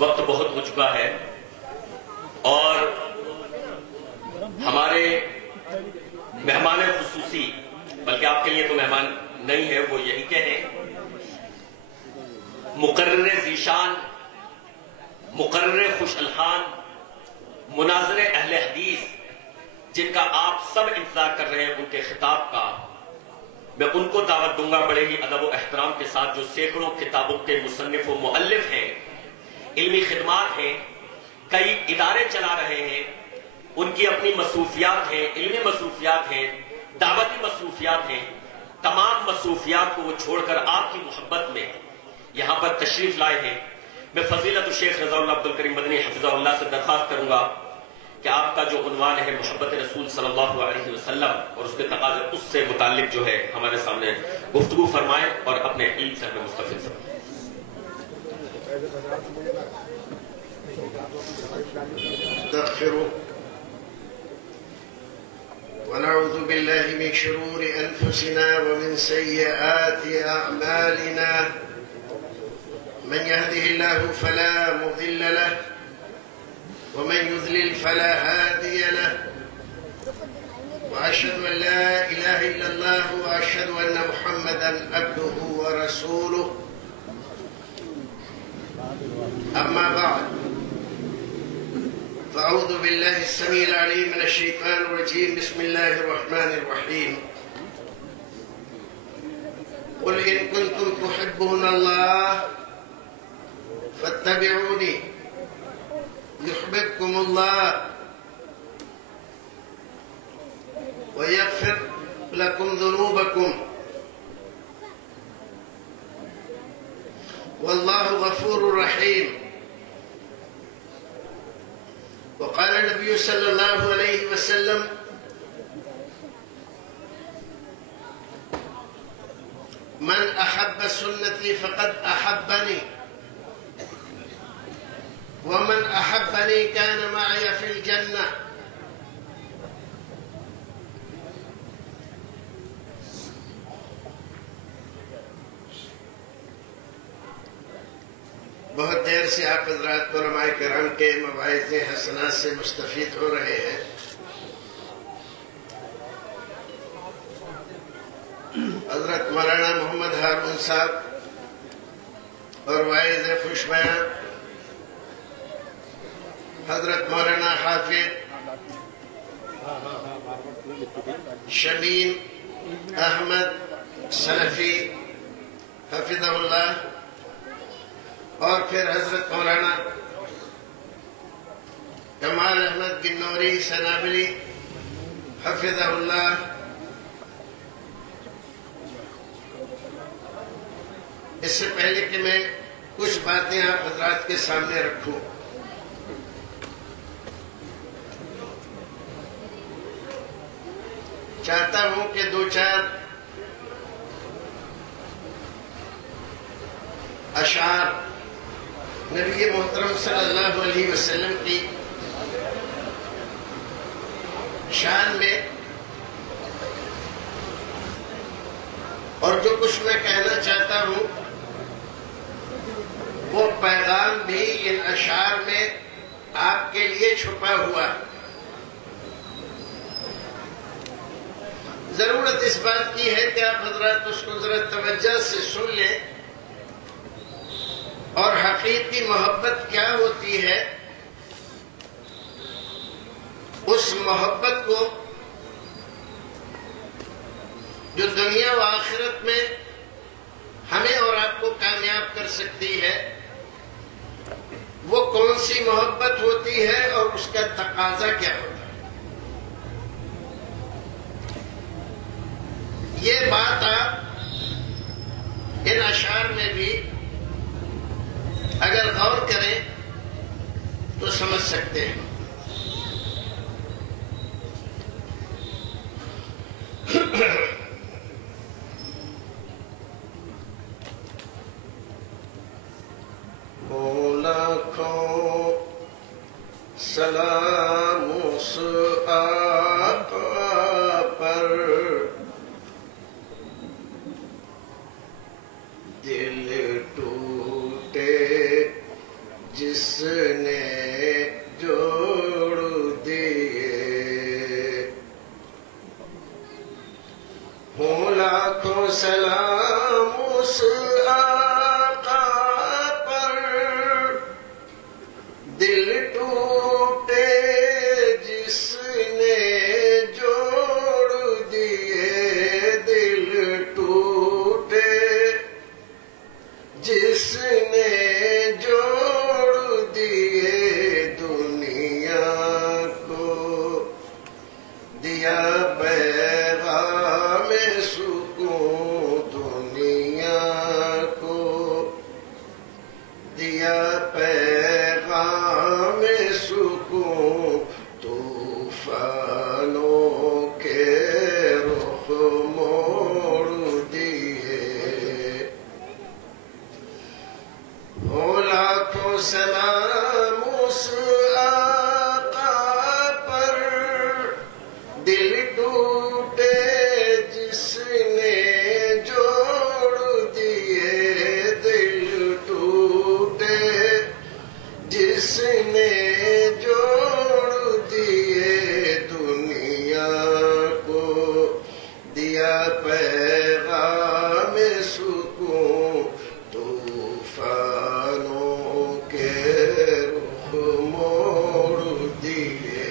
وقت بہت ہو چکا ہے اور ہمارے مہمان خصوصی، بلکہ آپ کے لیے تو مہمان نہیں ہے، وہ یہی کہ ہیں مقرر ذیشان، مقرر خوش الحان، مناظر اہل حدیث، جن کا آپ سب انتظار کر رہے ہیں ان کے خطاب کا، میں ان کو دعوت دوں گا بڑے ہی ادب و احترام کے ساتھ، جو سینکڑوں کتابوں کے مصنف و مؤلف ہیں، علمی خدمات ہیں، کئی ادارے چلا رہے ہیں، ان کی اپنی مصروفیات ہیں، علمی مصروفیات ہیں، دعوتی مصروفیات ہیں، تمام مصروفیات کو وہ چھوڑ کر آپ کی محبت میں یہاں پر تشریف لائے ہیں۔ میں فضیلت الشیخ رضا اللہ عبدالکریم مدنی حفظہ اللہ سے درخواست کروں گا کہ آپ کا جو عنوان ہے محبت رسول صلی اللہ علیہ وسلم اور اس کے تقاضے، اس سے متعلق جو ہے ہمارے سامنے گفتگو فرمائیں اور اپنے علم سے ہمیں مستفید فرمائیں۔ نستغفره ونعوذ بالله من شرور أنفسنا ومن سيئات أعمالنا، من يهده الله فلا مضل له ومن يضلل فلا هادي له، وأشهد أن لا إله إلا الله وأشهد أن محمدا عبده ورسوله، أما بعد فأعوذ بالله السميع العليم من الشيطان الرجيم، بسم الله الرحمن الرحيم، قل إن كنتم تحبون الله فاتبعوني يحببكم الله ويغفر لكم ذنوبكم والله غفور رحيم۔ وقال النبي صلى الله عليه وسلم: من أحب سنتي فقد أحبني ومن أحبني كان معي في الجنة۔ بہت دیر سے آپ حضرات علماء کرام کے مواعظ حسنات سے مستفید ہو رہے ہیں۔ حضرت مولانا محمد ہارون صاحب اور واعظ خوش بیان حضرت مولانا حافظ شمیم احمد سلفی حفظہ اللہ، اور پھر حضرت مولانا کمال احمد بن نوری سنابلی حفظہ اللہ، اس سے پہلے کہ میں کچھ باتیں آپ حضرات کے سامنے رکھوں، چاہتا ہوں کہ دو چار اشعار نبی محترم صلی اللہ علیہ وسلم کی شان میں، اور جو کچھ میں کہنا چاہتا ہوں وہ پیغام بھی ان اشعار میں آپ کے لیے چھپا ہوا۔ ضرورت اس بات کی ہے کہ آپ حضرات اس کو ذرا توجہ سے سن لیں، اور حقیقی محبت کیا ہوتی ہے، اس محبت کو جو دنیا و آخرت میں ہمیں اور آپ کو کامیاب کر سکتی ہے، وہ کون سی محبت ہوتی ہے اور اس کا تقاضا کیا ہوتا ہے۔ یہ بات آپ ان اشعار میں بھی اگر غور کریں تو سمجھ سکتے ہیں۔ لاکھوں سلام اس آقا پر، دل ٹوٹے جس نے جوڑ دیے، ہوں لاکھوں سلام اس آقا پر، دل ٹوٹے جس نے جوڑ دیے، دل ٹوٹے جس نے جوڑ دیے، دنیا کو دیا پیغام سکون، دنیا کو دیا پیغام سکون، طوفانوں کے رخ موڑ دیے، ہو لاکھوں سلام اس آقا پر، دل ٹوٹے جس نے جوڑ دیے، دل ٹوٹے جس نے جوڑ دیے، دنیا کو دیا پیغام سکون، طوفانوں کے رخ موڑ دیے۔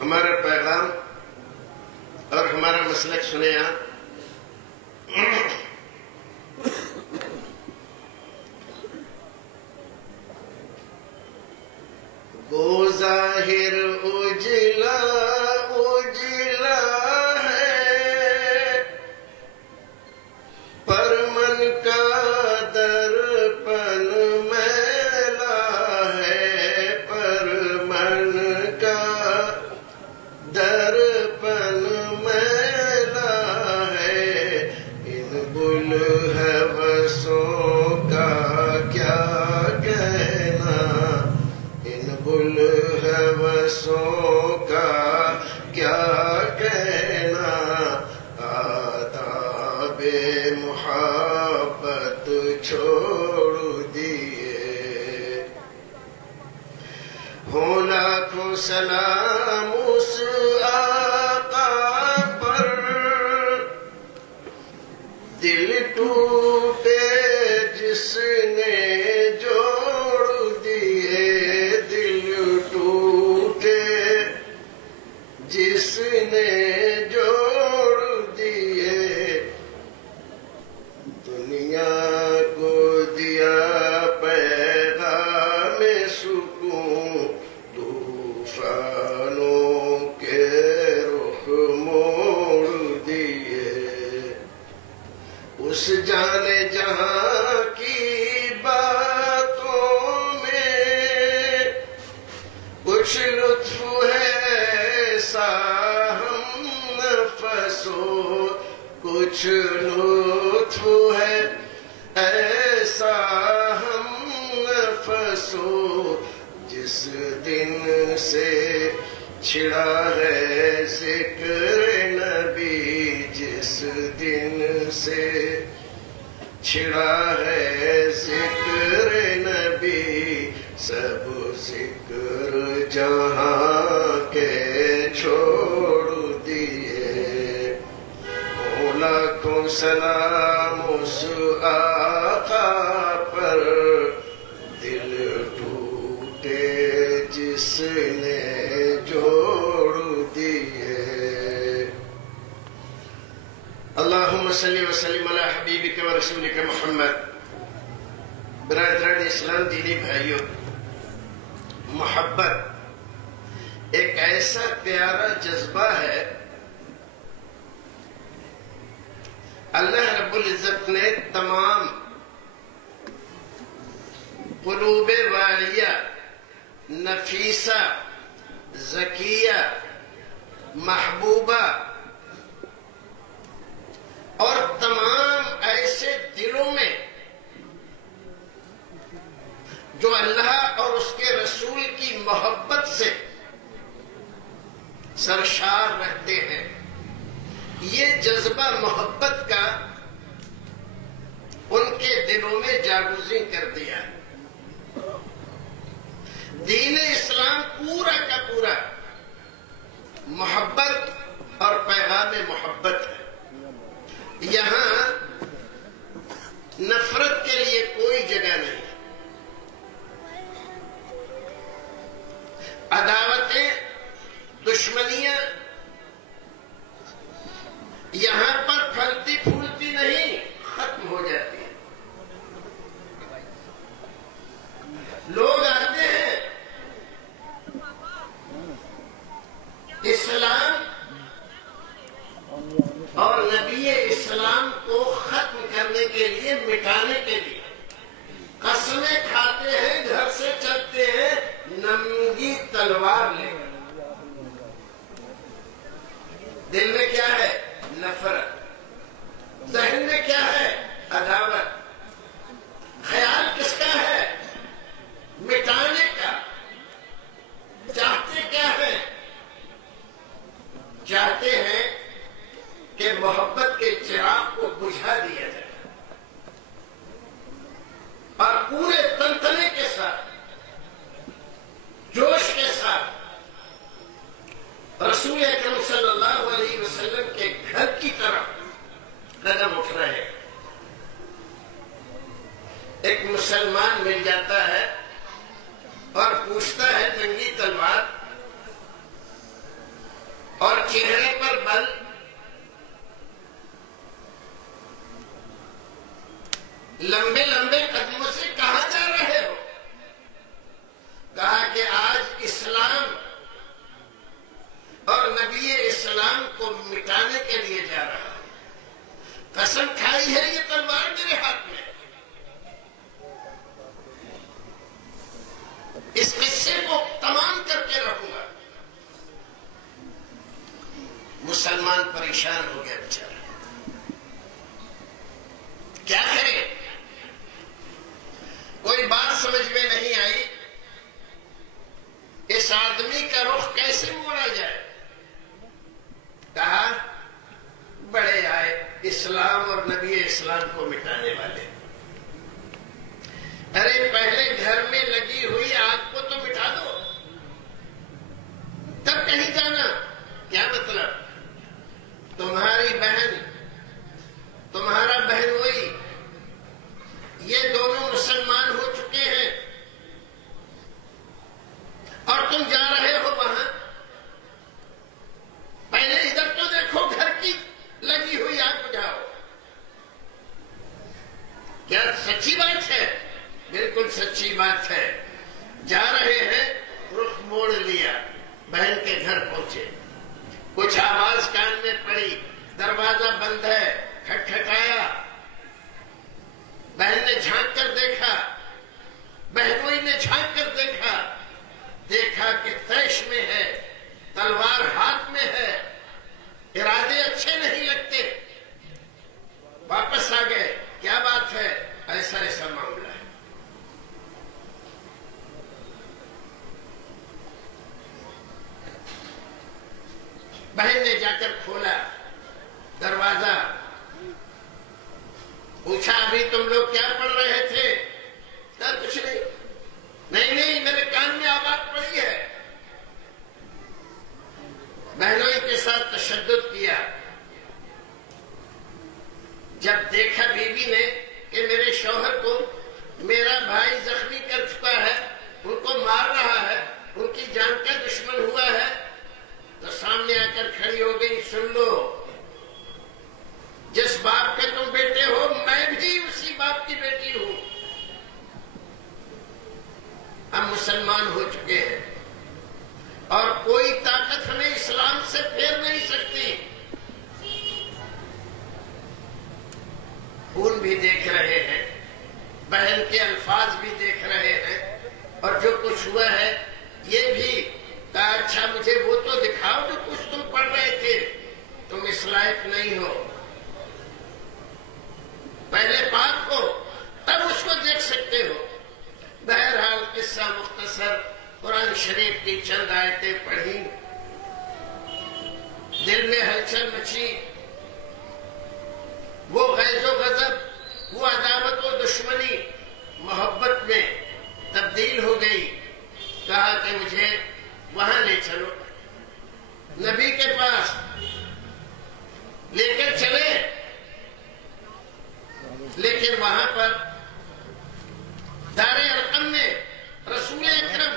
ہمارا پیغام اور ہمارا مسلک سنے آپ، وہ ظاہر اجلا اجلا ہے، پر من کا درپن میلا ہے، پر من کا درپن میلا ہے، ان بلحوثوں کا کیا کہنا، ان بلحوثوں کا کیا کہنا، آداب محبت چھوڑ دیے، ہوں لاکھوں سلام اس آقا پر، دل ٹوٹے جس نے جوڑ دیے، دل ٹوٹے جس نے جوڑ دیے، دنیا کو دیا پیغام سکون، طوفانوں کے رخ موڑ دیے، اس جانے جہاں کی باتوں میں کچھ لطف ہے ایسا ہم نفسوں، کچھ لطف ہے ایسا ہم نفسوں، جس دن سے چھڑا ہے ذکر نبی، جس دن سے چھڑا ہے ذکر نبی، سب ذکر جہاں کے چھوڑ دیے، لاکھوں سلام اس آقا پر، دل ٹوٹے جس نے جوڑ دیے۔ اللہم صلی وسلم علی حبیبک و رسولک محمد۔ برادران اسلام، دینی بھائیوں، محبت ایک ایسا پیارا جذبہ ہے، اللہ رب العزت نے تمام قلوب والیہ، نفیسہ، زکیہ، محبوبہ اور تمام ایسے دلوں میں جو اللہ اور اس کے رسول کی محبت سے سرشار رہتے ہیں، یہ جذبہ محبت کا دلوں میں جاگوزی کر دیا. دین اسلام پورا کا پورا محبت اور پیغام محبت ہے. یہاں نفرت کے لیے کوئی جگہ نہیں. عداوتیں، دشمنیاں یہاں پر پھلتی پھولتی نہیں، ختم ہو جاتی ہیں. لوگ آتے ہیں اسلام اور نبی اسلام کو ختم کرنے کے لیے، مٹانے کے لیے قسمیں کھاتے ہیں، گھر سے چلتے ہیں ننگی تلوار لے کر. دل میں کیا ہے؟ نفرت. ذہن میں کیا ہے؟ عداوت. خیال کس کا ہے؟ مٹانے کا. چاہتے کیا ہے؟ چاہتے ہیں کہ محبت کے چراغ کو بجھا دیا جائے اور پورے تنتنے کے ساتھ، جوش کے ساتھ رسول اکرم صلی اللہ علیہ وسلم کے گھر کی طرف قدم اٹھ رہے ہیں. ایک مسلمان مل جاتا ہے اور پوچھتا ہے ننگی تلوار اور چہرے پر بل، لمبے لمبے قدموں سے کہاں جا رہے ہو؟ کہا کہ آج اسلام اور نبی اسلام کو مٹانے کے لیے جا رہا ہوں. قسم کھائی ہے یہ تلوار میرے ہاتھ میں. اس قصے کو تمام کر کے رکھوں گا. مسلمان پریشان ہو گیا بیچارہ. کیا کرے؟ کوئی بات سمجھ میں نہیں آئی. اس آدمی کا رخ کیسے موڑا جائے؟ کہا بڑے آئے اسلام اور نبی اسلام کو مٹانے والے. ارے پہلے گھر میں لگی ہوئی آگ کو تو مٹا دو، تب کہیں جانا. کیا مطلب؟ تمہاری بہن، تمہارا بہنوئی، یہ دونوں مسلمان ہو چکے ہیں اور تم جا رہے ہو وہاں. پہلے ادھر تو دیکھو، گھر کی لگی ہوئی آگ بجھاؤ. کیا سچی بات ہے؟ بالکل سچی بات ہے. جا رہے ہیں، رخ موڑ لیا، بہن کے گھر پہنچے. کچھ آواز کان میں پڑی، دروازہ بند ہے. کھٹکھٹایا، بہن نے جھانک کر دیکھا، بہنوئی نے جھانک کر دیکھا. دیکھا کہ تیش میں ہے، تلوار ہاتھ میں ہے. ارادے اچھے نہیں لگتے. واپس آ گئے. کیا بات ہے؟ ایسا ایسا معاملہ ہے. بہن نے جا کر کھولا دروازہ. پوچھا ابھی تم لوگ کیا پڑھ رہے تھے؟ کچھ نہیں. نہیں میرے کان میں آواز پڑی ہے. بہنوئی کے ساتھ تشدد کیا. جب دیکھا بیوی نے کہ میرے شوہر کو میرا بھائی زخمی کر چکا ہے، ان کو مار رہا ہے، ان کی جان کا دشمن ہوا ہے، تو سامنے آ کر کھڑی ہو گئی. سن لو، جس باپ کے تم بیٹے ہو میں بھی اسی باپ کی بیٹی ہوں. ہم مسلمان ہو چکے ہیں اور کوئی طاقت ہمیں اسلام سے پھیر نہیں سکتی. خون بھی دیکھ رہے ہیں، بہن کے الفاظ بھی دیکھ رہے ہیں، اور جو کچھ ہوا ہے یہ بھی کہا اچھا مجھے وہ تو دکھاؤ جو کچھ تم پڑھ رہے تھے. تم اس لائق نہیں ہو. پہلے پاک ہو تب اس کو دیکھ سکتے ہو. بہرحال قصہ مختصر، قرآن شریف کی چند آیتیں پڑھی، دل میں ہلچل مچی. وہ غیظ و غضب، وہ عداوت و دشمنی تبدیل ہو گئی. کہا کہ مجھے وہاں لے چلو، نبی کے پاس لے کر چلے. لیکن وہاں پر دار ارقم میں رسول اکرم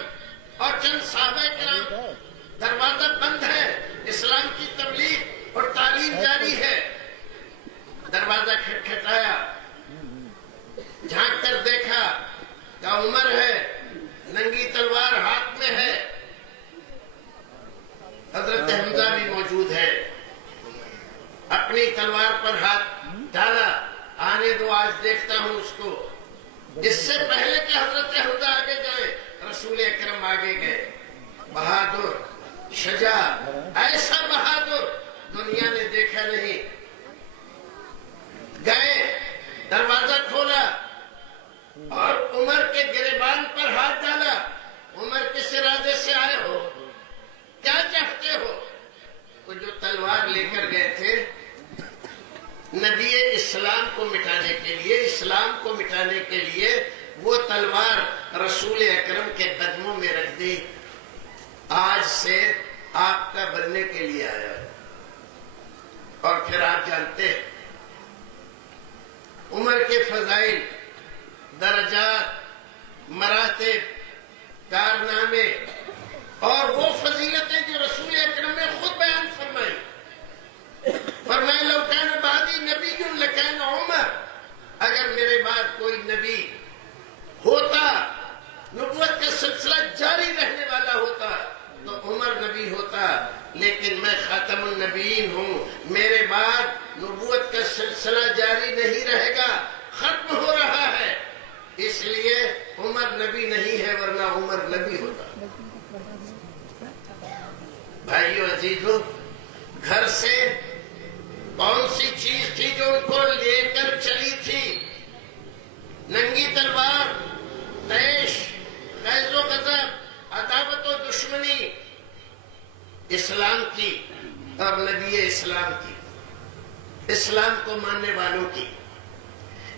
اور چند صحابہ کرام، دروازہ بند ہے، اسلام کی تبلیغ اور تعلیم جاری ہے. دروازہ کھٹکھٹایا، جھانک کر دیکھا کہ عمر ہے، ننگی تلوار ہاتھ میں ہے. حضرت حمزہ بھی موجود ہے. اپنی تلوار پر ہاتھ ڈالا، آنے دو آج دیکھتا ہوں اس کو. اس سے پہلے کہ حضرت حمزہ آگے جائیں، رسول اکرم آگے گئے. بہادر، شجاع، ایسا بہادر دنیا نے دیکھا نہیں. گئے، دروازہ کھولا اور عمر کے گریبان پر ہاتھ ڈالا. عمر کس ارادے سے آئے ہو؟ کیا چاہتے ہو؟ وہ جو تلوار لے کر گئے تھے، نبی اسلام کو مٹانے کے لیے، اسلام کو مٹانے کے لیے وہ تلوار رسول اکرم کے قدموں میں رکھ دی. آج سے آپ کا بننے کے لیے آیا. اور پھر آپ جانتے ہیں عمر کے فضائل، درجات، مراتب، کارنامے اور وہ فضیلتیں جو رسول اکرم نے خود بیان فرمائی. فرمایا لو کان بعدی نبی لکان عمر، اگر میرے بعد کوئی نبی ہوتا، نبوت کا سلسلہ جاری رہنے والا ہوتا تو عمر نبی ہوتا. لیکن میں خاتم النبیین ہوں، میرے بعد نبوت کا سلسلہ جاری نہیں رہے گا، ختم ہو رہا ہے. اس لیے عمر نبی نہیں ہے، ورنہ عمر نبی ہوتا. بھائیو عزیزو، گھر سے کون سی چیز تھی جو ان کو لے کر چلی تھی؟ ننگی تلوار، طیش، غیظ و غضب، عداوت و دشمنی اسلام کی اور نبی اسلام کی، اسلام کو ماننے والوں کی.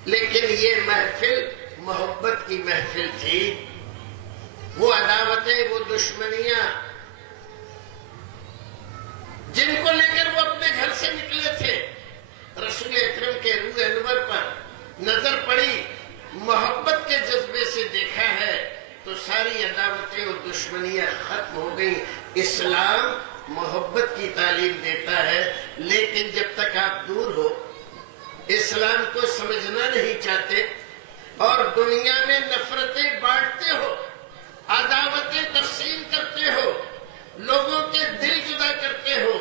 لیکن یہ محفل محبت کی محفل تھی. وہ عداوتیں، وہ دشمنیاں جن کو لے کر وہ اپنے گھر سے نکلے تھے، رسول اکرم کے روح انور پر نظر پڑی، محبت کے جذبے سے دیکھا ہے تو ساری عداوتیں اور دشمنیاں ختم ہو گئی. اسلام محبت کی تعلیم دیتا ہے، لیکن جب تک آپ دور ہو، اسلام کو سمجھنا نہیں چاہتے اور دنیا میں نفرتیں بانٹتے ہو، عداوتیں تقسیم کرتے ہو، لوگوں کے دل جدا کرتے ہو،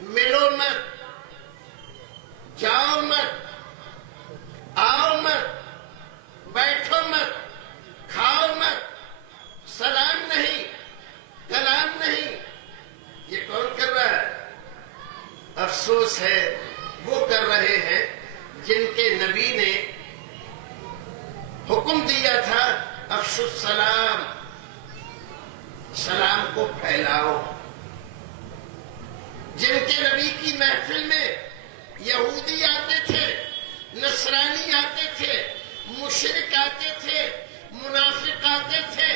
ملو مت، جاؤ مت، آؤ مت، بیٹھو مت، کھاؤ مت، سلام نہیں، کلام نہیں، یہ کون کر رہا ہے؟ افسوس ہے وہ کر رہے ہیں جن کے نبی نے حکم دیا تھا افشوا السلام، سلام کو پھیلاؤ. جن کے نبی کی محفل میں یہودی آتے تھے، نصرانی آتے تھے، مشرک آتے تھے، منافق آتے تھے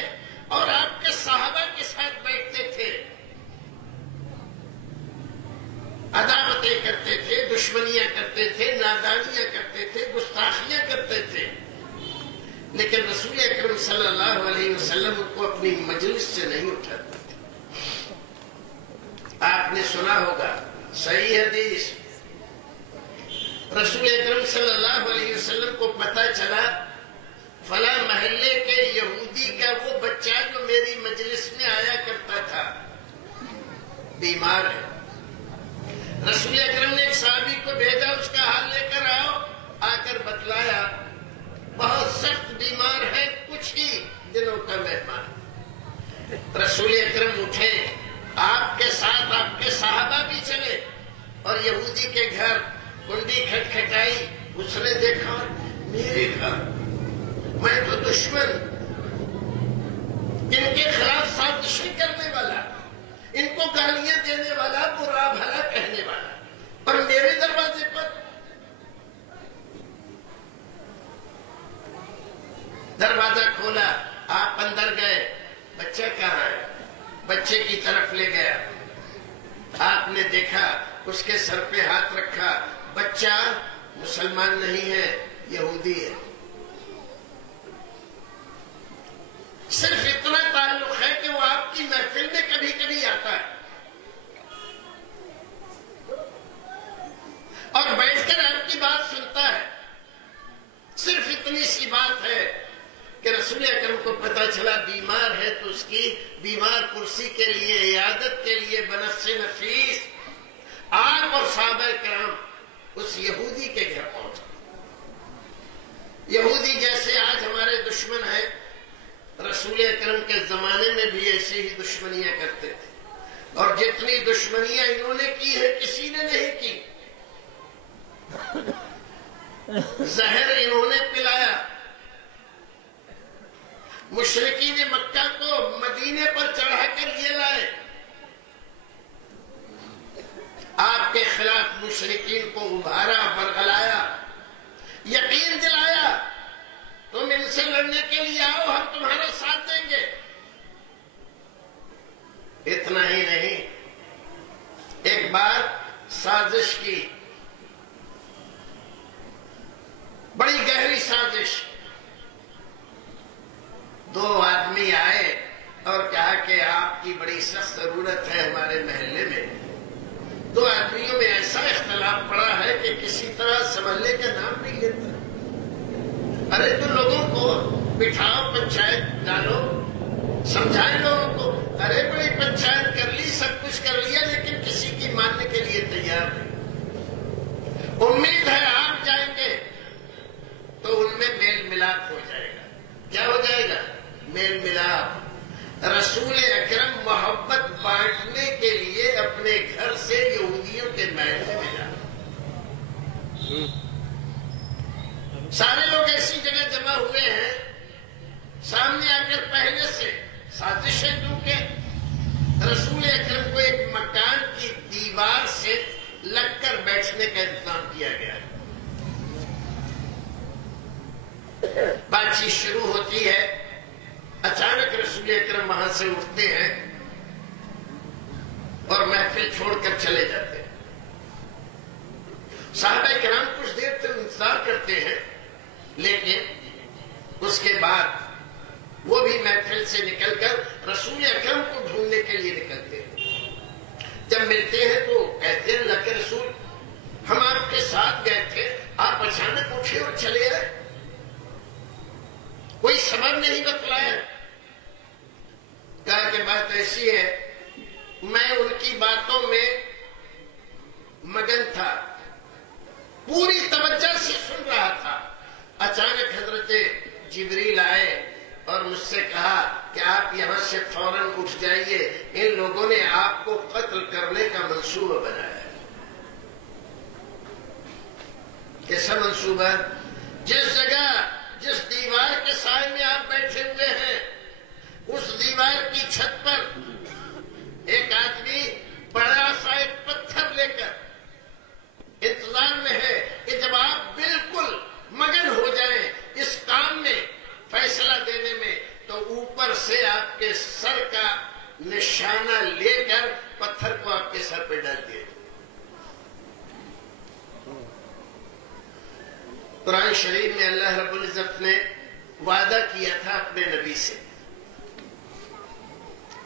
اور آپ کے صحابہ کے ساتھ بیٹھتے تھے، عداوتیں کرتے تھے، دشمنیاں کرتے تھے، نادانیاں کرتے تھے، گستاخیاں کرتے تھے. لیکن رسول اکرم صلی اللہ علیہ وسلم ان کو اپنی مجلس سے نہیں اٹھاتے تھے. آپ نے سنا ہوگا صحیح حدیث، رسول اکرم صلی اللہ علیہ وسلم کو پتہ چلا فلاں محلے کے یہودی کا وہ بچہ جو میری مجلس میں آیا کرتا تھا بیمار ہے. رسول اکرم نے ایک صحابی کو بھیجا، اس کا حال لے کر آؤ. آ کر بتلایا بہت سخت بیمار ہے، کچھ ہی دنوں کا مہمان. رسول اکرم اٹھے، آپ کے ساتھ آپ کے صحابہ بھی چلے اور یہودی کے گھر کنڈی کھٹکھٹائی. اس نے دیکھا میرے گھر، میں تو دشمن، ان کے خلاف سازشیں کرنے والا، ان کو گالیاں دینے والا، برا بھلا کہنے والا، اور میرے دروازے پر. دروازہ کھولا، آپ اندر گئے، بچہ کہاں ہے؟ بچے کی طرف لے گیا، آپ نے دیکھا، اس کے سر پہ ہاتھ رکھا، بچہ مسلمان نہیں ہے، یہودی ہے۔ صرف اتنا تعلق ہے کہ وہ آپ کی محفل میں کبھی کبھی آتا ہے اور بیٹھ کر آپ کی بات سنتا ہے۔ صرف اتنی سی بات ہے کہ رسول اکرم کو پتہ چلا بیمار ہے، تو اس کی بیمار کرسی کے لیے، عیادت کے لیے بنفس نفیس آپ اور صحابہ کرام اس یہودی کے گھر پہنچا۔ یہودی جیسے آج ہمارے دشمن ہیں، رسول اکرم کے زمانے میں بھی ایسی ہی دشمنیاں کرتے تھے، اور جتنی دشمنیاں انہوں نے کی ہے کسی نے نہیں کی۔ زہر انہوں نے پلایا، مشرکین مکہ کو مدینے پر چڑھا کر یہ لائے، آپ کے خلاف مشرکین کو ابھارا، برگلایا، یقین دلایا تم ان سے لڑنے کے لیے آؤ، ہم تمہارا ساتھ دیں گے۔ اتنا ہی نہیں، ایک بار سازش کی، بڑی گہری سازش۔ دو آدمی آئے اور کہا کہ آپ کی بڑی سخت ضرورت ہے ہمارے محلے میں۔ دو آدمیوں میں ایسا اختلاف پڑا ہے کہ کسی طرح سنبھلنے کا نام نہیں لیتا۔ ارے تو لوگوں کو بٹھاؤ، پنچایت ڈالو، سمجھائے لوگوں کو۔ ارے بڑی پنچایت کر لی، سب کچھ کر لیا، لیکن کسی کی ماننے کے لیے تیار نہیں۔ امید ہے آپ جائیں گے تو ان میں میل ملاپ ہو جائے گا۔ کیا ہو جائے گا؟ میل ملاپ۔ رسول اکرم محبت بانٹنے کے لیے اپنے گھر سے یہودیوں کے محلے میں جا، سارے لوگ ایسی جگہ جمع ہوئے ہیں، سامنے آ کر پہلے سے سازشیں، کیونکہ رسول اکرم کو ایک مکان کی دیوار سے لگ کر بیٹھنے کا انتظام کیا گیا۔ بات چیت شروع ہوتی ہے، اچانک رسول اکرم وہاں سے اٹھتے ہیں اور محفل چھوڑ کر چلے جاتے ہیں۔ صحابہ کرام کچھ دیر تک انتظار کرتے ہیں، لیکن اس کے بعد وہ بھی محفل سے نکل کر رسول اکرم کو ڈھونڈنے کے لیے نکلتے ہیں۔ جب ملتے ہیں تو کہتے ہیں اللہ کے رسول، ہم آپ کے ساتھ گئے تھے، آپ اچانک اٹھے اور چلے گئے، کوئی سبب نہیں بتلایا۔ کہا کہ بات ایسی ہے، میں ان کی باتوں میں مگن تھا، پوری توجہ سے سن رہا تھا۔ اچانک حضرت جبریل آئے اور مجھ سے کہا کہ آپ یہاں سے فوراً اٹھ جائیے، ان لوگوں نے آپ کو قتل کرنے کا منصوبہ بنایا ہے۔ کیسا منصوبہ؟ جس جگہ، جس دیوار کے سائے میں آپ بیٹھے ہوئے ہیں، اس دیوار کی چھت پر ایک آدمی بڑا سا ایک پتھر لے کر انتظار میں ہے کہ جب آپ بالکل مگن ہو جائیں اس کام میں، فیصلہ دینے میں، تو اوپر سے آپ کے سر کا نشانہ لے کر پتھر کو آپ کے سر پہ ڈال دیا۔ قرآن شریف میں اللہ رب العزت نے وعدہ کیا تھا اپنے نبی سے،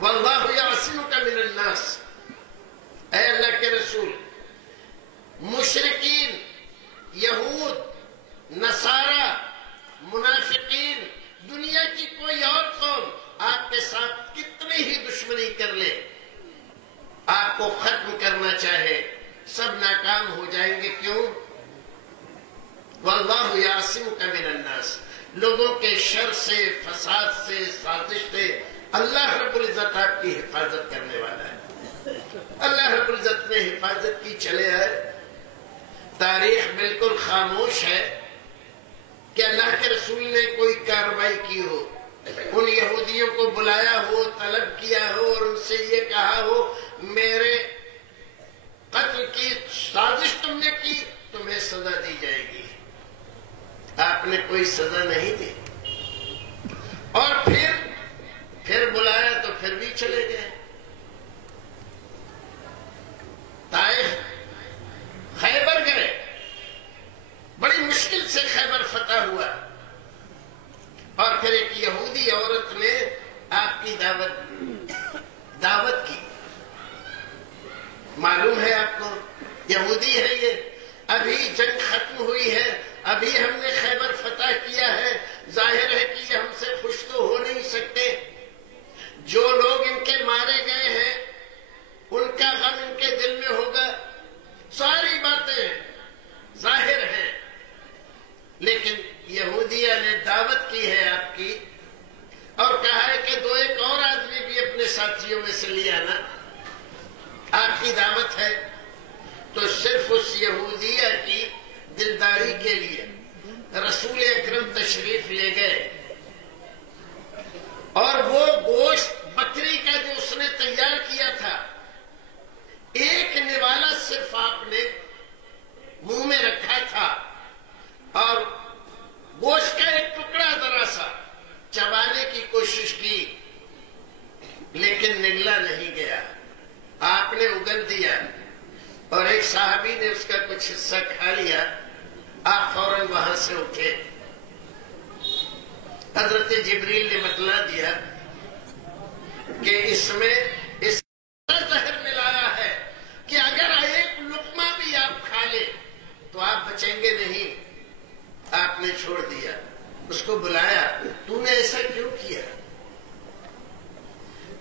واللہ یعصمک من الناس، اے اللہ کے رسول، مشرکین، یہود، نصارہ، منافقین، دنیا کی کوئی اور قوم آپ کے ساتھ کتنی ہی دشمنی کر لے، آپ کو ختم کرنا چاہے، سب ناکام ہو جائیں گے۔ کیوں؟ واللہ یعصمک من الناس، لوگوں کے شر سے، فساد سے، سازش سے اللہ رب العزت آپ کی حفاظت کرنے والا ہے۔ اللہ رب العزت نے حفاظت کی، چلے آئے۔ تاریخ بالکل خاموش ہے کہ اللہ کے رسول نے کوئی کارروائی کی ہو، ان یہودیوں کو بلایا ہو، طلب کیا ہو اور ان سے یہ کہا ہو میرے قتل کی سازش تم نے کی، تمہیں سزا دی جائے گی۔ آپ نے کوئی سزا نہیں دی۔ اور پھر بلایا تو پھر بھی چلے گئے. طائف، خیبر گئے، بڑی مشکل سے خیبر فتح ہوا. اور پھر ایک یہودی عورت نے آپ کی دعوت کی. معلوم ہے آپ کو، یہودی ہے یہ، ابھی جنگ ختم ہوئی ہے، ابھی ہم نے خیبر فتح کیا ہے، ظاہر ہے کہ یہ ہم سے خوش تو ہو نہیں سکتے. جو لوگ ان کے مارے گئے ہیں ان کا غم ان کے دل میں ہوگا. ساری باتیں ظاہر ہیں، لیکن یہودیہ نے دعوت کی ہے آپ کی، اور کہا ہے کہ 2-1 اور آدمی بھی اپنے ساتھیوں میں سے لے آنا. آپ کی دعوت ہے تو صرف اس یہودیہ کی دلداری کے لیے رسول اکرم تشریف لے گئے، اور وہ گوشت بکری کا جو اس نے تیار کیا تھا، ایک نوالا صرف آپ نے منہ میں رکھا تھا، اور گوشت کا ایک ٹکڑا ذرا سا چبانے کی کوشش کی، لیکن نگلا نہیں گیا. آپ نے اگل دیا، اور ایک صحابی نے اس کا کچھ حصہ کھا لیا. آپ فوراً وہاں سے اٹھے. حضرت جبریل نے بتلا دیا کہ اس میں اس زہر ملایا ہے کہ اگر ایک لقمہ بھی آپ کھا لیں تو آپ بچیں گے نہیں. آپ نے چھوڑ دیا. اس کو بلایا، تو نے ایسا کیوں کیا؟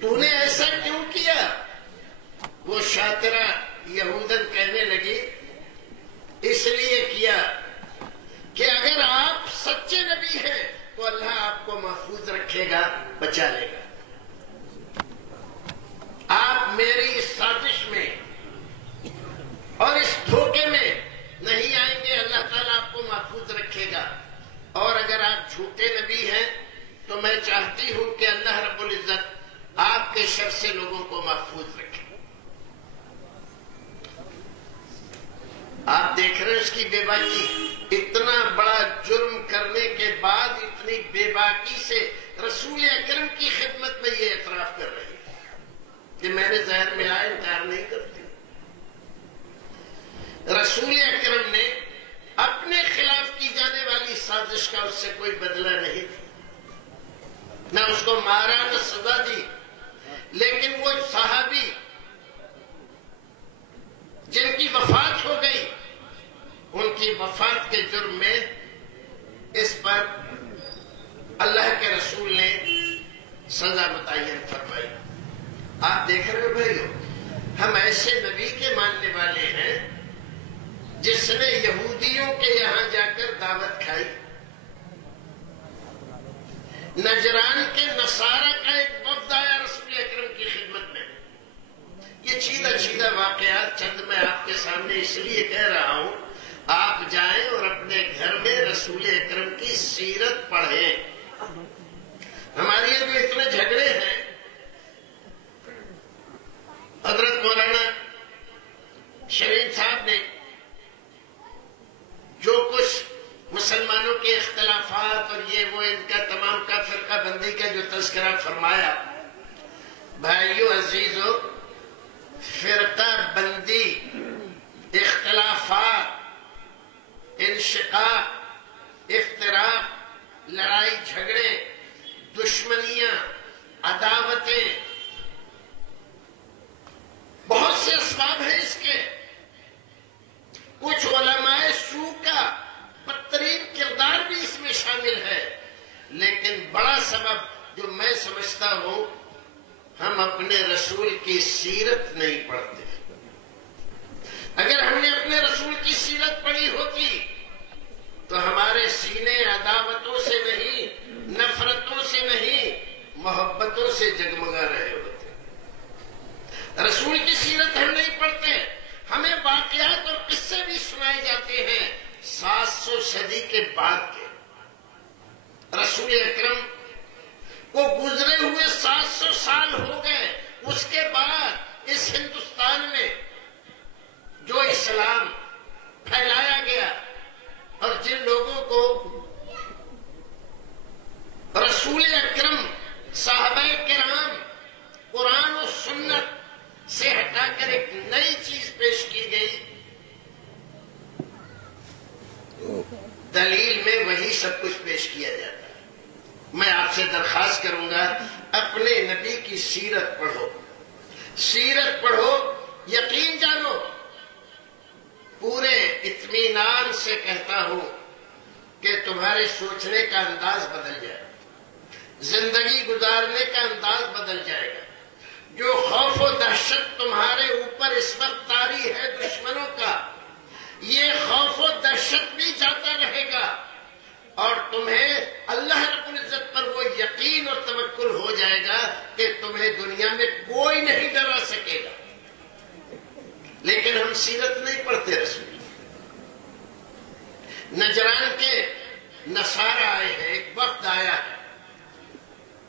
تو نے ایسا کیوں کیا؟ وہ شاطرہ یہودن کہنے لگی، اس لیے کیا کہ اگر آپ سچے نبی ہیں تو اللہ آپ کو محفوظ رکھے گا، بچا لے گا. آپ میری اس سازش میں اور اس دھوکے میں نہیں آئیں گے، اللہ تعالیٰ آپ کو محفوظ رکھے گا. اور اگر آپ جھوٹے نبی ہیں تو میں چاہتی ہوں کہ اللہ رب العزت آپ کے شر سے لوگوں کو محفوظ رکھے. آپ دیکھ رہے ہیں اس کی بے باکی. اتنا بڑا جرم کرنے کے بعد اتنی بے باکی سے رسول اکرم کی خدمت میں یہ اعتراف کر رہی ہے کہ میں نے زہر ملایا، انکار نہیں کرتی. رسول اکرم نے اپنے خلاف کی جانے والی سازش کا اس سے کوئی بدلہ نہیں دیا، نہ اس کو مارا نہ سزا دی. لیکن وہ صحابی جن کی وفات ہو گئی، ان کی وفات کے جرم میں اس پر اللہ کے رسول نے سزا متعین فرمائی. آپ دیکھ رہے ہو بھائیو، ہم ایسے نبی کے ماننے والے ہیں جس نے یہودیوں کے یہاں جا کر دعوت کھائی. نجران کے نصارہ کا ایک وفد آیا رسول اکرم کی خدمت میں. یہ چیدہ واقعات چند میں آپ کے سامنے اس لیے کہہ رہا ہوں، آپ جائیں اور اپنے گھر میں رسول اکرم کی سیرت پڑھیں. ہمارے یہاں جو اتنے جھگڑے ہیں، حضرت مولانا شرین صاحب نے جو کچھ مسلمانوں کے اختلافات اور یہ وہ ان کا تمام کا فرقہ بندی کا جو تذکرہ فرمایا، بھائیو عزیزو، فرقہ بندی، اختلافات، انشقاق، افتراق، لڑائی جھگڑے، دشمنیاں، عداوتیں، بہت سے اسباب ہیں اس کے. کچھ علماء سو کا بدترین کردار بھی اس میں شامل ہے، لیکن بڑا سبب جو میں سمجھتا ہوں، ہم اپنے رسول کی سیرت نہیں پڑھتے. اگر ہم نے اپنے رسول کی سیرت پڑھی ہوتی تو ہمارے سینے عداوتوں سے نہیں، نفرتوں سے نہیں، محبتوں سے جگمگا رہے ہوتے. رسول کی سیرت ہم نہیں پڑھتے. ہمیں واقعات اور قصے بھی سنائے جاتے ہیں 700 صدی کے بعد کے. رسول اکرم کو گزرے ہوئے 700 سال ہو گئے. اس کے بعد اس ہندوستان میں جو اسلام پھیلایا گیا اور جن لوگوں کو رسول اکرم وہی سب کچھ پیش کیا جاتا ہے۔ میں آپ سے درخواست کروں گا اپنے نبی کی سیرت پڑھو، سیرت پڑھو، یقین جانو، پورے اطمینان سے کہتا ہوں کہ تمہارے سوچنے کا انداز بدل جائے، زندگی گزارنے کا انداز بدل جائے گا۔ جو خوف و دہشت تمہارے اوپر اس وقت طاری ہے دشمنوں کا، یہ خوف و دہشت بھی جاتا رہے گا، اور تمہیں اللہ رب العزت پر وہ یقین اور توکل ہو جائے گا کہ تمہیں دنیا میں کوئی نہیں ڈرا سکے گا۔ لیکن ہم سیرت نہیں پڑھتے رسول۔ نجران کے نصارہ آئے ہیں، ایک وقت آیا ہے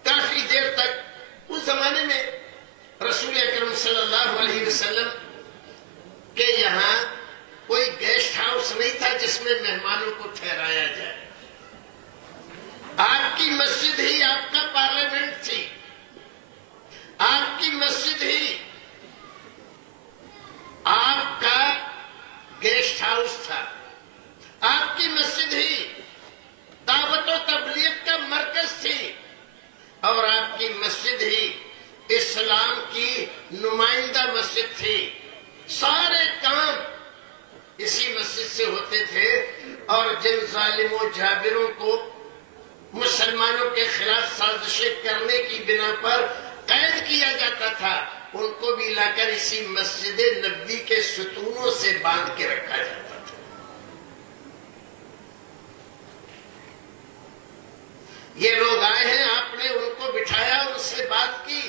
کافی دیر تک، اس زمانے میں رسول اکرم صلی اللہ علیہ وسلم کے یہاں کوئی گیسٹ ہاؤس نہیں تھا جس میں مہمانوں کو ٹھہرایا جائے۔ آپ کی مسجد ہی آپ کا پارلیمنٹ تھی، آپ کی مسجد ہی آپ کا گیسٹ ہاؤس تھا، آپ کی مسجد ہی دعوت و تبلیغ کا مرکز تھی، اور آپ کی مسجد ہی اسلام کی نمائندہ مسجد تھی۔ سارے کام اسی مسجد سے ہوتے تھے، اور جن ظالم و جابروں کو مسلمانوں کے خلاف سازشیں کرنے کی بنا پر قید کیا جاتا تھا، ان کو بھی لا کر اسی مسجد نبوی کے ستونوں سے باندھ کے رکھا جاتا تھا۔ یہ لوگ آئے ہیں، آپ نے ان کو بٹھایا، ان سے بات کی،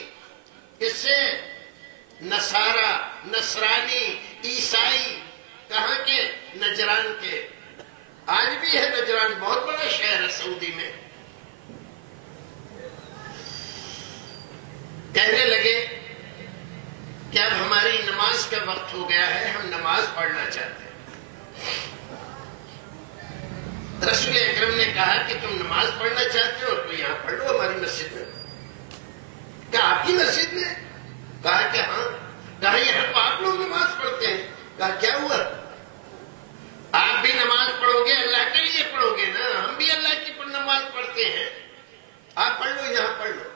اس سے نصارہ، نصرانی، عیسائی، کہاں کے؟ نجران کے۔ آج بھی ہے نجران، بہت بڑا شہر ہے سعودی میں۔ کہنے لگے کہ اب ہماری نماز کا وقت ہو گیا ہے، ہم نماز پڑھنا چاہتے ہیں۔ رسول اکرم نے کہا کہ تم نماز پڑھنا چاہتے ہو تو یہاں پڑھ لو ہماری مسجد میں۔ کہا آپ کی مسجد میں؟ کہا کہ ہاں۔ کہا یہاں تو آپ لوگ نماز پڑھتے ہیں۔ کہا کیا ہوا؟ آپ بھی نماز پڑھو گے، اللہ کے لیے پڑھو گے نا، ہم بھی اللہ کی نماز پڑھتے ہیں، آپ پڑھ لو، یہاں پڑھ لو۔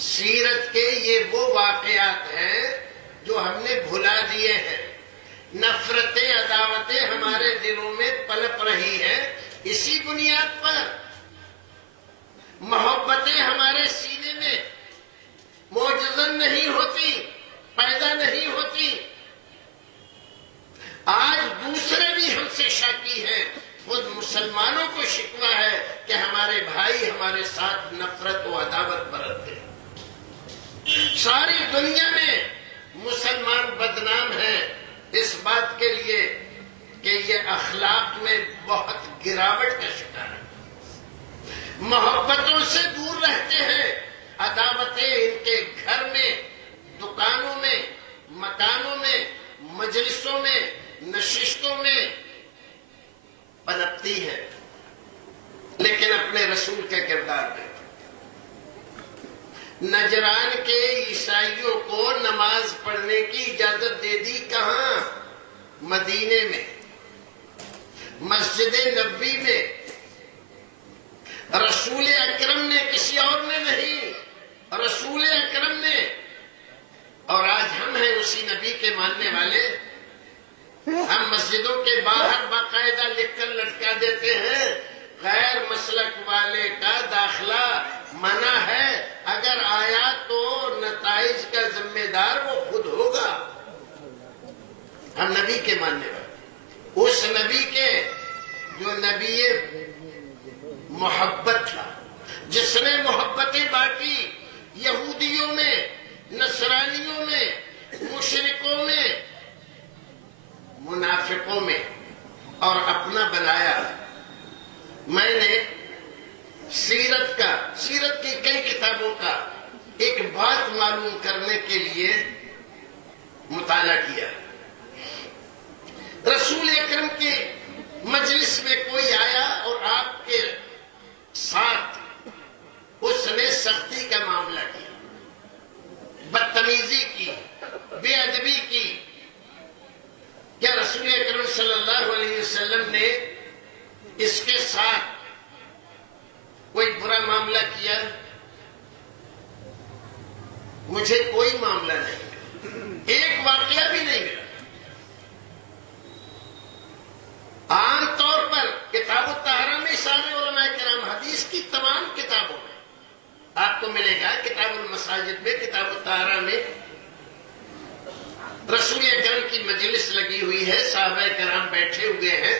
سیرت کے یہ وہ واقعات ہیں جو ہم نے بھلا دیے ہیں۔ نفرتیں، عداوتیں ہمارے دلوں میں پلپ رہی ہیں، اسی بنیاد پر محبتیں ہمارے سینے میں معجزن نہیں ہوتی، پیدا نہیں ہوتی۔ آج دوسرے بھی ہم سے شاکی ہیں، خود مسلمانوں کو شکوہ ہے کہ ہمارے بھائی ہمارے ساتھ نفرت و عداوت برتتے ہیں۔ ساری دنیا میں مسلمان بدنام ہیں اس بات کے لیے کہ یہ اخلاق میں بہت گراوٹ کا شکار ہے، محبتوں سے دور رہتے ہیں، عداوتیں ان کے گھر میں، دکانوں میں، مکانوں میں، مجلسوں میں، نشستوں میں پنپتی ہے، لیکن اپنے رسول کا کردار ہے۔ نجران کے عیسائیوں کو نماز پڑھنے کی اجازت دے دی، کہاں؟ مدینے میں، مسجد نبوی میں۔ رسول اکرم نے، کسی اور نے نہیں، رسول اکرم نے۔ اور آج ہم ہیں اسی نبی کے ماننے والے، ہم مسجدوں کے باہر باقاعدہ لکھ کر لٹکا دیتے ہیں غیر مسلک والے کا داخلہ منع ہے، اگر آیا تو نتائج کا ذمہ دار وہ خود ہوگا۔ ہم نبی کے ماننے والے، اس نبی کے جو نبی محبت تھا، جس نے محبتیں بانٹی یہودیوں میں، نصرانیوں میں، مشرکوں میں، منافقوں میں، اور اپنا بنایا۔ میں نے سیرت کی کئی کتابوں کا ایک بات معلوم کرنے کے لیے مطالعہ کیا۔ رسول اکرم کے مجلس میں کوئی آیا اور آپ کے ساتھ اس نے سختی کا معاملہ کیا، بدتمیزی کی، بے ادبی کی۔ کیا رسول اکرم صلی اللہ علیہ وسلم نے اس کے ساتھ کوئی برا معاملہ کیا؟ مجھے کوئی معاملہ نہیں، ایک واقعہ بھی نہیں ملا۔ عام طور پر کتاب الطہارہ میں سارے علماء کرام حدیث کی تمام کتابوں میں آپ کو ملے گا، کتاب المساجد میں، کتاب الطہارہ میں رسول اکرم کی مجلس لگی ہوئی ہے، صحابہ کرام بیٹھے ہوئے ہیں،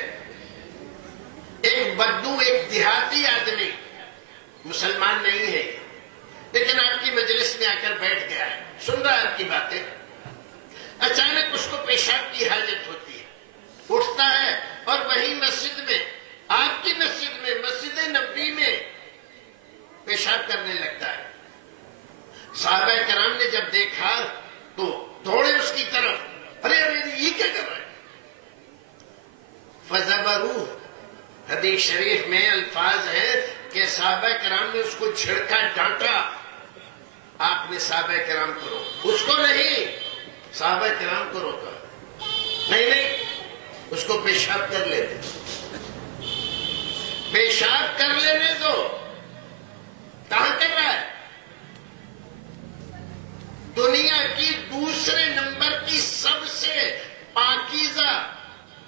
ایک بدو، ایک دیہاتی آدمی، مسلمان نہیں ہے لیکن آپ کی مجلس میں آ کر بیٹھ گیا ہے، سن رہا ہے آپ کی باتیں۔ اچانک اس کو پیشاب کی حاجت ہوتی ہے، اٹھتا ہے اور وہی مسجد میں، آپ کی مسجد میں، مسجد نبوی میں پیشاب کرنے لگتا ہے۔ صحابہ کرام نے جب دیکھا تو دوڑے اس کی طرف، ارے ارے یہ کیا کر رہا ہے؟ فَزَبَرُوهُ، حدیث شریف میں الفاظ ہے کہ صحابہ کرام نے اس کو جھڑکا، ڈانٹا۔ آپ نے صحابہ کرام کو روکا، اس کو نہیں، صحابہ کرام کو روکا، نہیں اس کو پیشاب کر لیتے، پیشاب کر لینے دو۔ کہاں کر رہا ہے؟ دنیا کی دوسرے نمبر کی سب سے پاکیزہ،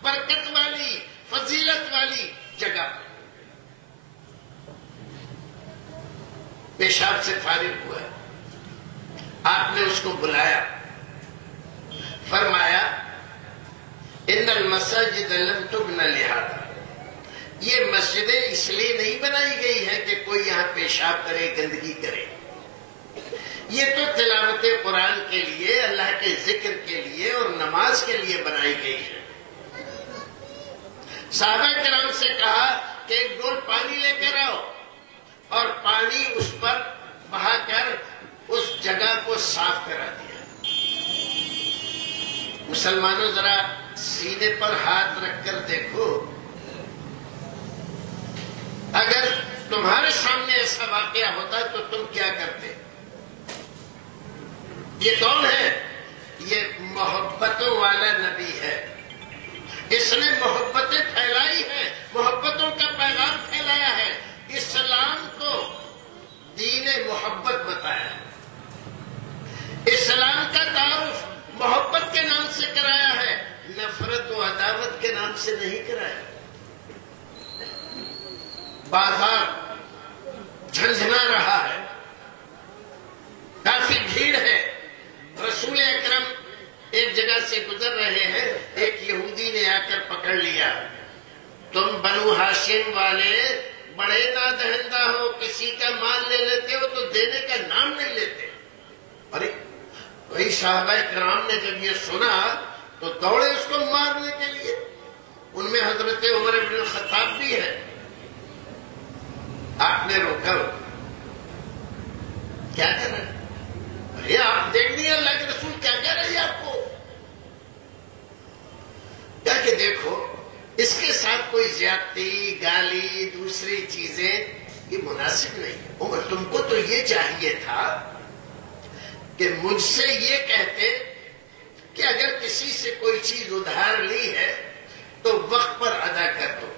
برکت والی، فضیلت والی جگہ پیشاب سے فارغ ہوا ہے۔ آپ نے اس کو بلایا، فرمایا ان المساجد لم تبن لہذا، یہ مسجدیں اس لیے نہیں بنائی گئی ہے کہ کوئی یہاں پیشاب کرے، گندگی کرے، یہ تو تلاوت قرآن کے لیے، اللہ کے ذکر کے لیے اور نماز کے لیے بنائی گئی ہے۔ صحابہ کرام سے کہا کہ ایک ڈول پانی لے کر آؤ، اور پانی اس پر بہا کر اس جگہ کو صاف کرا دیا۔ مسلمانوں ذرا سینے پر ہاتھ رکھ کر دیکھو، اگر تمہارے سامنے ایسا واقعہ ہوتا تو تم کیا کرتے؟ یہ کون ہے؟ یہ محبتوں والا نبی ہے، اس نے محبتیں پھیلائی ہیں، محبتوں کا پیغام پھیلایا ہے، اسلام کو دین محبت بتایا، اسلام کا تعارف محبت کے نام سے کرایا ہے، نفرت و عداوت کے نام سے نہیں کرایا۔ بازار جھنجھنا رہا ہے، کافی بھیڑ ہے، رسول اکرم ایک جگہ سے گزر رہے ہیں، ایک یہودی نے آ کر پکڑ لیا، تم بنو ہاشم والے بڑے نادہندہ ہو، کسی کا مال لے لیتے ہو تو دینے کا نام نہیں لیتے۔ ارے وہی صحابہ کرام نے جب یہ سنا تو دوڑے اس کو مارنے کے لیے، ان میں حضرت عمر بن الخطاب بھی ہے۔ آپ نے روکا، کیا کر رہے ہیں؟ ارے آپ دیکھ نہیں اللہ کے رسول کیا کہہ رہے ہیں آپ کو؟ کیا کہ دیکھو اس کے ساتھ کوئی زیادتی، گالی، دوسری چیزیں یہ مناسب نہیں۔ عمر تم کو تو یہ چاہیے تھا کہ مجھ سے یہ کہتے کہ اگر کسی سے کوئی چیز ادھار لی ہے تو وقت پر ادا کر دو،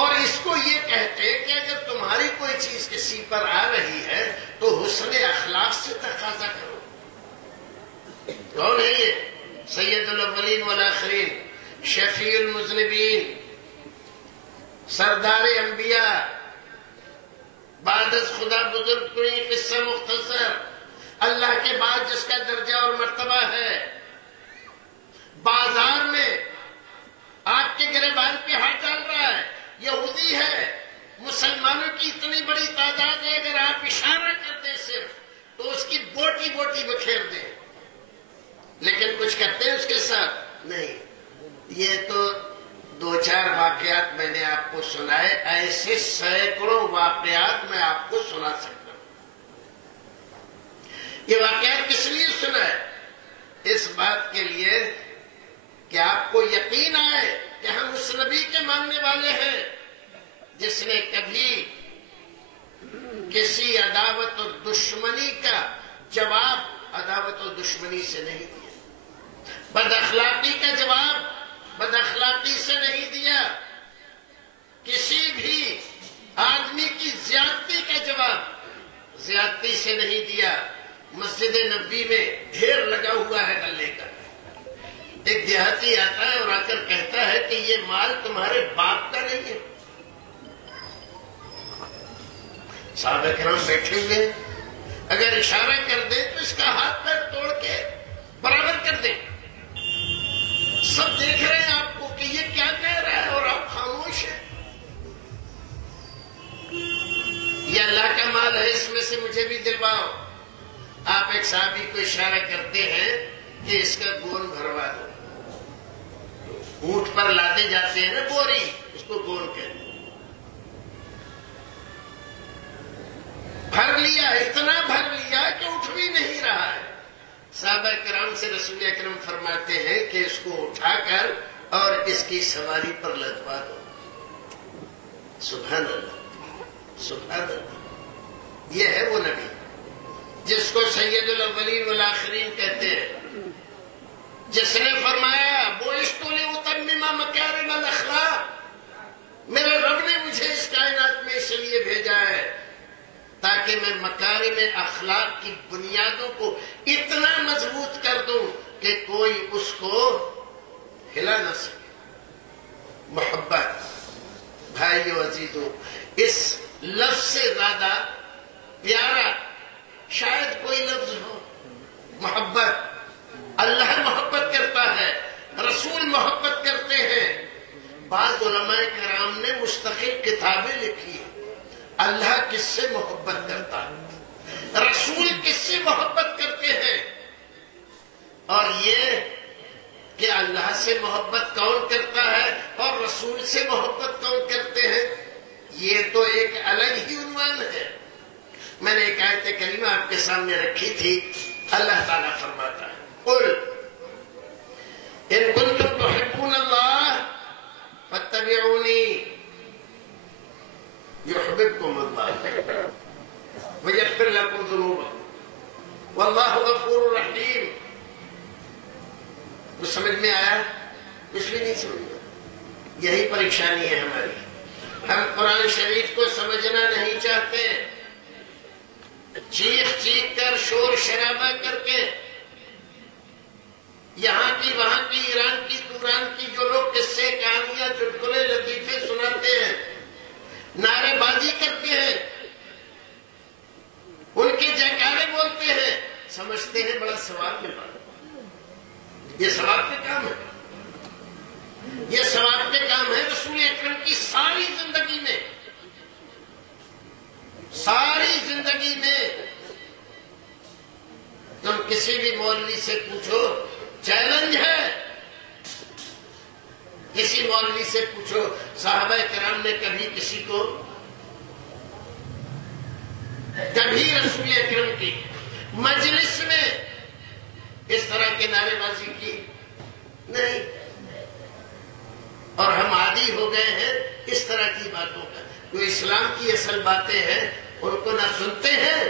اور اس کو یہ کہتے کہ اگر تمہاری کوئی چیز کسی پر آ رہی ہے تو حسن اخلاق سے تقاضا کرو۔ کون ہے یہ؟ سید الاولین والآخرین، شفیع المذنبین، سردار انبیاء، بعد از خدا بزرگ کوئی قصہ مختصر، اللہ کے بعد جس کا درجہ اور مرتبہ ہے، بازار میں آپ کے گریبان پہ ہاتھ ڈال رہا ہے، یہودی ہے، مسلمانوں کی اتنی بڑی تعداد ہے، اگر آپ اشارہ کر دیں صرف تو اس کی بوٹی بوٹی بکھیر دیں، لیکن کچھ کرتے ہیں اس کے ساتھ نہیں۔ یہ تو دو چار واقعات میں نے آپ کو سنائے، ایسے سینکڑوں واقعات میں آپ کو سنا سکتا ہوں۔ یہ واقعات کس لیے سنا ہے؟ اس بات کے لیے کہ آپ کو یقین آئے کہ ہم اس نبی کے ماننے والے ہیں جس نے کبھی کسی عداوت اور دشمنی کا جواب عداوت اور دشمنی سے نہیں دیا، بد اخلاقی کا جواب بد اخلاقی سے نہیں دیا، مسجد نبی میں ڈھیر لگا ہوا ہے غلے کا. ایک دیہاتی آتا ہے اور آ کر کہتا ہے کہ یہ مال تمہارے باپ کا نہیں ہے. صحابہ کرام بیٹھے ہوئے اگر اشارہ کر دیں تو اس کا ہاتھ پیر توڑ کے برابر کر دیں. سب دیکھ رہے ہیں آپ کو کہ یہ کیا کہہ رہا ہے اور آپ خاموش ہیں. یہ اللہ کا مال ہے, اس میں سے مجھے بھی دلواؤ. آپ ایک صحابی کو اشارہ کرتے ہیں کہ اس کا گون بھروا دو. اونٹ پر لاتے جاتے ہیں نا بوری, اس کو گون کہتے ہیں. بھر لیا, اتنا بھر لیا کہ اٹھ بھی نہیں رہا ہے. صحابہ کرام سے رسول اکرم فرماتے ہیں کہ اس کو اٹھا کر اور اس کی سواری پر لدوا دو. سبحان اللہ, سبحان اللہ. یہ ہے وہ نبی جس کو سید الاولین والآخرین کہتے ہیں, جس نے فرمایا بعثت لأتمم مکارم الاخلاق. میرے رب نے مجھے اس کائنات میں اس لیے بھیجا ہے تاکہ میں مکارم اخلاق کی بنیادوں کو اتنا مضبوط کر دوں کہ کوئی اس کو ہلا نہ سکے. محبت بھائیو عزیزو, اس لفظ سے زیادہ پیارا شاید کوئی لفظ ہو. محبت, اللہ محبت کرتا ہے, رسول محبت کرتے ہیں. بعض علماء کرام نے مستقل کتابیں لکھی ہیں. اللہ کس سے محبت کرتا ہے, رسول کس سے محبت کرتے ہیں, اور یہ کہ اللہ سے محبت کون کرتا ہے اور رسول سے محبت کون کرتے ہیں, یہ تو ایک الگ ہی عنوان ہے. میں نے ایک آیت کریمہ آپ کے سامنے رکھی تھی. اللہ تعالیٰ فرماتا ہے قل ان کنتم تحبون اللہ فاتبعونی یحببکم اللہ ویغفر لکم ذنوبکم واللہ غفور رحیم. کچھ سمجھ میں آیا؟ کچھ بھی نہیں سمجھ میں. یہی پریشانی ہے ہماری. ہم قرآن شریف کو سمجھنا نہیں چاہتے. چیخ چیخ کر, شور شرابہ کر کے, یہاں کی وہاں کی, ایران کی توران کی جو لوگ قصے کہانیاں چٹکلے لطیفے سناتے ہیں, نعرے بازی کرتے ہیں, ان کے جیکارے بولتے ہیں, سمجھتے ہیں بڑا ثواب ملا. یہ ثواب کے کام ہے, یہ ثواب کے کام ہے. رسول اکرم کی ساری زندگی میں, ساری زندگی میں تم کسی بھی مولوی سے پوچھو, چیلنج ہے, کسی مولوی سے پوچھو صحابہ کرام نے کبھی کسی کو, کبھی رسول اکرم کی مجلس میں اس طرح کے نعرے بازی کی نہیں. اور ہم عادی ہو گئے ہیں اس طرح کی باتوں کا. جو اسلام کی اصل باتیں ہیں ان کو نہ سنتے ہیں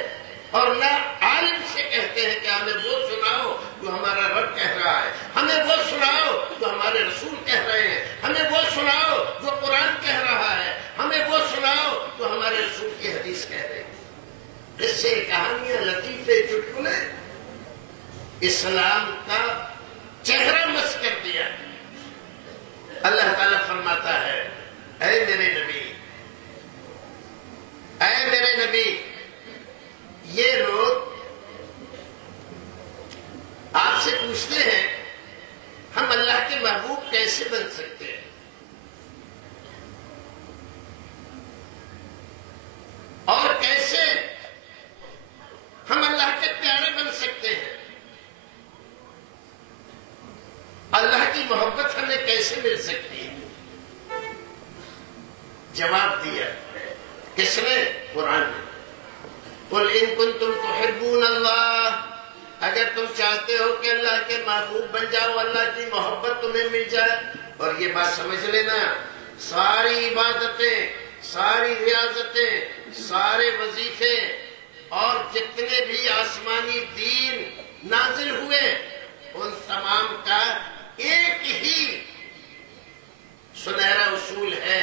اور نہ عالم سے کہتے ہیں کہ ہمیں وہ سناؤ جو ہمارا رب کہہ رہا ہے, ہمیں وہ سناؤ جو ہمارے رسول کہہ رہے ہیں, ہمیں وہ سناؤ جو قرآن کہہ رہا ہے, ہمیں وہ سناؤ جو ہمارے رسول کی حدیث کہہ رہے ہیں. قصے, کہانیاں, لطیفے, چٹکلے اسلام کا چہرہ مس کر دیا. اللہ تعالیٰ فرماتا ہے اے میرے نبی, اے میرے نبی, یہ لوگ آپ سے پوچھتے ہیں ہم اللہ کے محبوب کیسے بن سکتے ہیں, اور کیسے ہم اللہ کے پیارے بن سکتے ہیں, اللہ کی محبت ہمیں کیسے مل سکتی ہے. جواب دیا کس نے؟ قرآن نے. قل ان کنتم تحبون اللہ, اگر تم چاہتے ہو کہ اللہ کے محبوب بن جاؤ, اللہ کی محبت تمہیں مل جائے. اور یہ بات سمجھ لینا, ساری عبادتیں, ساری ریاضتیں, سارے وظیفے اور جتنے بھی آسمانی دین نازل ہوئے ان تمام کا ایک ہی سنہرا اصول ہے,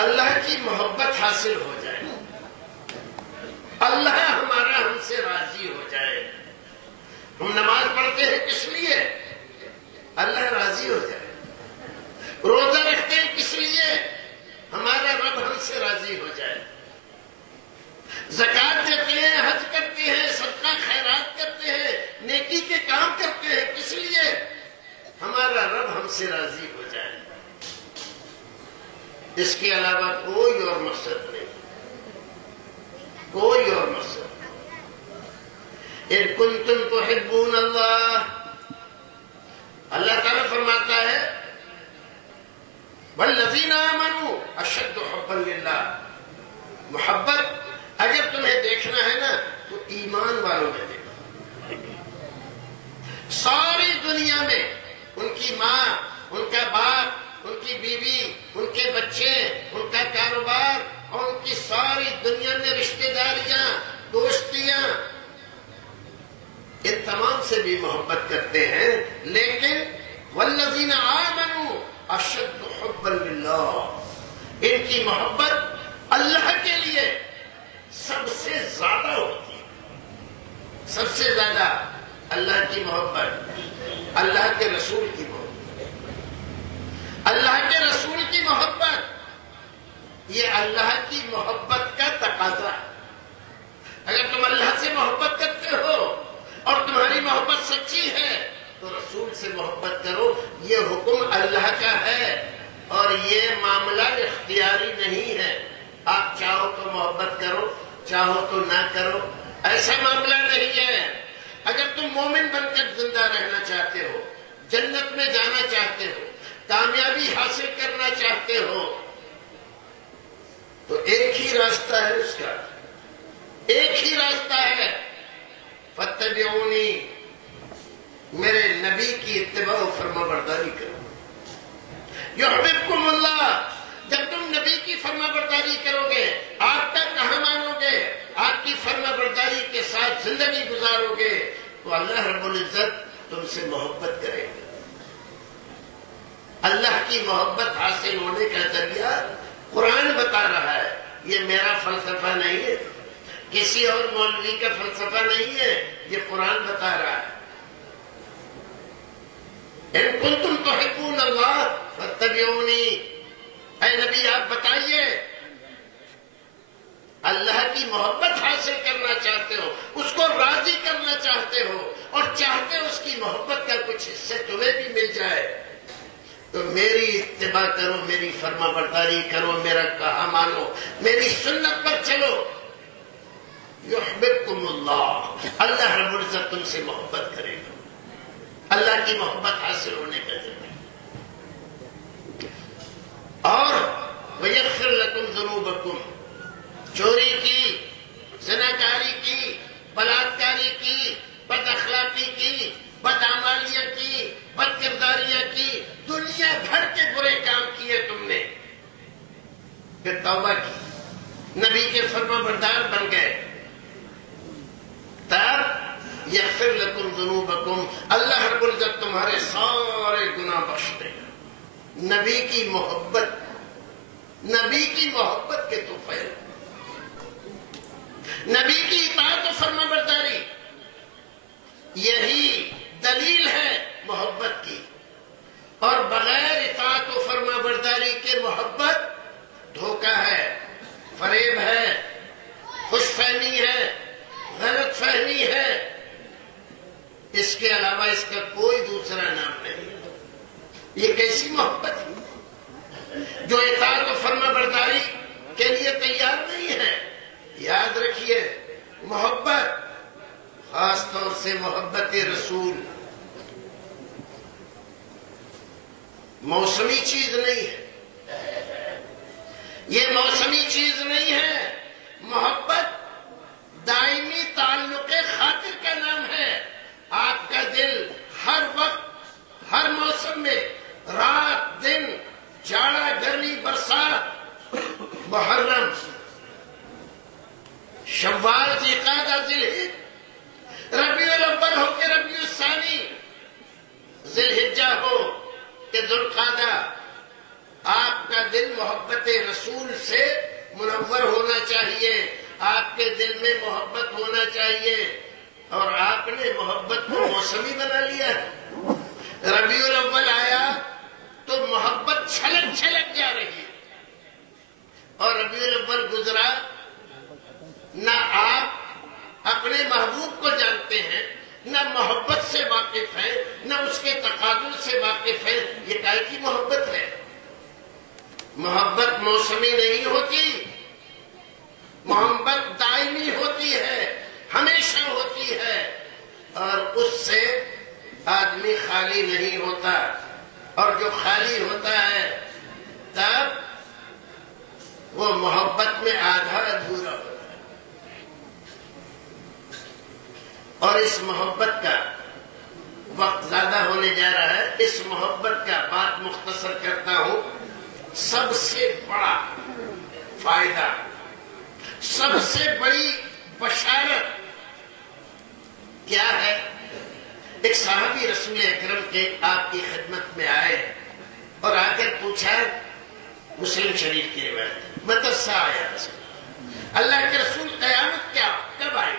اللہ کی محبت حاصل ہو جائے, اللہ ہمارا ہم سے راضی ہم نماز پڑھتے ہیں کس لیے؟ اللہ راضی ہو جائے. روزہ رکھتے ہیں کس لیے؟ ہمارا رب ہم سے راضی ہو جائے. زکات دیتے ہیں، حج کرتے ہیں، صدقہ خیرات کرتے ہیں، نیکی کے کام کرتے ہیں کس لیے؟ ہمارا رب ہم سے راضی ہو جائے. اس کے علاوہ کوئی اور مقصد نہیں، کوئی اور مقصد نہیں. ان کنتم تحبون اللہ، اللہ تعالیٰ فرماتا ہے والذین آمنوا اشد حبا للہ. محبت اگر تمہیں دیکھنا ہے نا تو ایمان والوں میں دیکھو. ساری دنیا میں ان کی ماں، ان کا باپ، ان کی بیوی، ان کے بچے، ان کا کاروبار اور ان کی ساری دنیا میں رشتہ داریاں، دوستیاں، ان تمام سے بھی محبت کرتے ہیں. لیکن والذین آمنوا اشد حبا للہ، ان کی محبت اللہ کے لیے سب سے زیادہ ہوتی ہے. سب سے زیادہ اللہ کی محبت، اللہ کے رسول کی محبت. اللہ کے رسول کی محبت یہ اللہ کی محبت کا تقاضا ہے. اگر تم اللہ سے محبت کرتے ہو اور تمہاری محبت سچی ہے تو رسول سے محبت کرو. یہ حکم اللہ کا ہے اور یہ معاملہ اختیاری نہیں ہے. آپ چاہو تو محبت کرو، چاہو تو نہ کرو، ایسا معاملہ نہیں ہے. اگر تم مومن بن کر زندہ رہنا چاہتے ہو، جنت میں جانا چاہتے ہو، کامیابی حاصل کرنا چاہتے ہو تو ایک ہی راستہ ہے. اس کا ایک ہی راستہ ہے، فاتبعونی، میرے نبی کی اتباع و فرما برداری کرو. یحببکم اللہ، جب تم نبی کی فرما برداری کرو گے، آپ کا کہا مانو گے، آپ کی فرما برداری کے ساتھ زندگی گزارو گے تو اللہ رب العزت تم سے محبت کرے گا. اللہ کی محبت حاصل ہونے کا ذریعہ قرآن بتا رہا ہے. یہ میرا فلسفہ نہیں ہے، کسی اور مولوی کا فلسفہ نہیں ہے، یہ قرآن بتا رہا ہے. ان کنتم تحبون اللہ فاتبعونی، اے نبی آپ بتائیے، اللہ کی محبت حاصل کرنا چاہتے ہو، اس کو راضی کرنا چاہتے ہو اور چاہتے ہو اس کی محبت کا کچھ حصے تمہیں بھی مل جائے تو میری اتباع کرو، میری فرما برداری کرو، میرا کہا مانو، میری سنت پر چلو. یحببکم اللہ، اللہ رب العزت تم سے محبت کرے گا. اللہ کی محبت حاصل ہونے کا ذریعہ. اور وَيَغْفِرْ لَكُمْ ذُنُوبَكُمْ، چوری کی، زناکاری کی، بلاکاری کی، بد اخلاقی کی، بدعمالیہ کی، بد کرداریاں کی، دنیا بھر کے برے کام کیے تم نے، پھر توبہ کی، نبی کے فرما بردار بن گئے، تب یغفر لکم ذنوبکم، اللہ رب العزت تمہارے سارے گناہ بخش دے گا. نبی کی محبت، نبی کی محبت کے توفیل، نبی کی اطاعت و فرما برداری، یہی دلیل ہے محبت کی. اور بغیر اطاعت و فرما برداری کے محبت دھوکہ ہے، فریب ہے، خوش فہمی ہے، غلط فہمی ہے. اس کے علاوہ اس کا کوئی دوسرا نام نہیں. یہ کیسی محبت ہے جو اطاعت و فرما برداری کے لیے تیار نہیں ہے؟ یاد رکھیے، محبت، خاص طور سے محبت رسول، موسمی چیز نہیں ہے. یہ موسمی چیز نہیں ہے. محبت دائمی تعلق خاطر کا نام ہے. آپ کا دل ہر وقت، ہر موسم میں، رات دن، جاڑا گرمی برسات، محرم، شوال، ذوالقعدہ، ذوالحجہ، ربیع الاول ہو کہ ربیع الثانی، ذوالحجہ ہو کہ ذوالقعدہ، آپ کا دل محبت رسول سے منور ہونا چاہیے. آپ کے دل میں محبت ہونا چاہیے. اور آپ نے محبت کو موسمی بنا لیا ہے. ربیع الاول آیا تو محبت چھلک چھلک جا رہی ہے، اور ربیع الاول گزرا، نہ آپ اپنے محبوب کو جانتے ہیں، نہ محبت سے واقف ہے، نہ اس کے تقاضوں سے واقف ہے. یہ کائے کی محبت ہے؟ محبت موسمی نہیں ہوتی، محبت دائمی ہوتی ہے، ہمیشہ ہوتی ہے، اور اس سے آدمی خالی نہیں ہوتا. اور جو خالی ہوتا ہے تب وہ محبت میں آدھا ادھورا ہوتا ہے. اور اس محبت کا وقت زیادہ ہونے جا رہا ہے، اس محبت کا بات مختصر کرتا ہوں. سب سے بڑا فائدہ، سب سے بڑی بشارت کیا ہے؟ ایک صحابی رسول اکرم کے آپ کی خدمت میں آئے اور آ کر پوچھا، مسلم شریف کی روایت، متی الساعہ یا رسول اللہ، اللہ کے رسول قیامت کیا کب آئے؟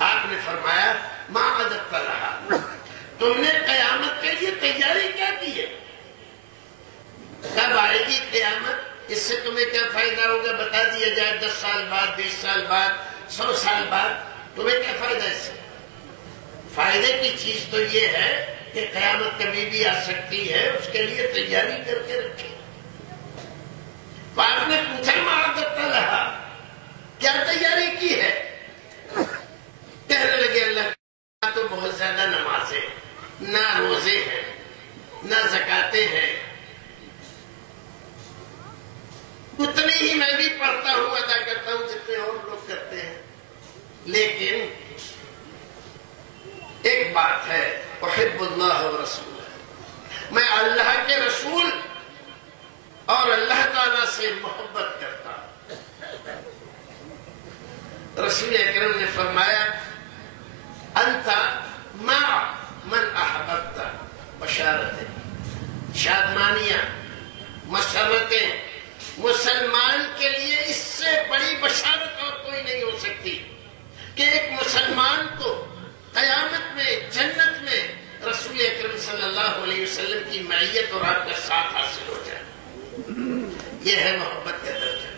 آپ نے فرمایا، ما عددت لہا، تم نے قیامت کے لیے تیاری کیا کی ہے؟ کب آئے گی قیامت؟ اس سے تمہیں کیا فائدہ ہوگا بتا دیا جائے. 10 سال بعد، 20 سال بعد، 100 سال بعد، تمہیں کیا فائدہ اس سے؟ فائدے کی چیز تو یہ ہے کہ قیامت کبھی بھی آ سکتی ہے، اس کے لیے تیاری کر کے رکھیں. تو آپ نے پوچھا، ما عددت لہا، کیا تیاری کی ہے؟ کہنے لگے، اللہ تو بہت زیادہ نمازیں، نہ روزے ہیں، نہ زکاتیں ہیں، اتنی ہی میں بھی پڑھتا ہوں، ادا کرتا ہوں جتنے اور لوگ کرتے ہیں. لیکن ایک بات ہے، احب اللہ و رسولہ، میں اللہ کے رسول اور اللہ تعالیٰ سے محبت کرتا ہوں. رسول اکرم نے فرمایا، انت مع من احببت، بشارتیں، شادمانیاں، مسرتیں. مسلمان کے لیے اس سے بڑی بشارت اور کوئی نہیں ہو سکتی کہ ایک مسلمان کو قیامت میں، جنت میں رسول اکرم صلی اللہ علیہ وسلم کی معیت اور آپ کا ساتھ حاصل ہو جائے. یہ ہے محبت کا درجہ.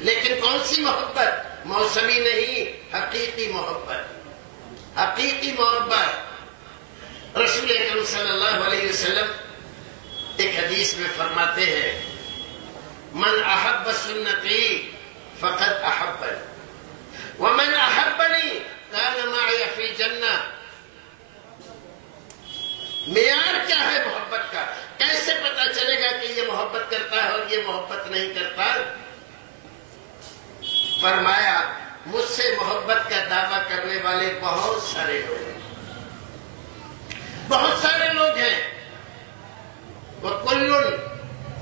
لیکن کون سی محبت؟ موسمی نہیں، حقیقی محبت. حقیقی محبت. رسول اکرم صلی اللہ علیہ وسلم ایک حدیث میں فرماتے ہیں، من احب سنتی فقد احبنی ومن احبنی کان معی فی الجنہ. معیار کیا ہے محبت کا؟ کیسے پتا چلے گا کہ یہ محبت کرتا ہے اور یہ محبت نہیں کرتا؟ فرمایا، مجھ سے محبت کا دعویٰ کرنے والے بہت سارے لوگ ہیں، بہت سارے لوگ ہیں. وَكُلٌّ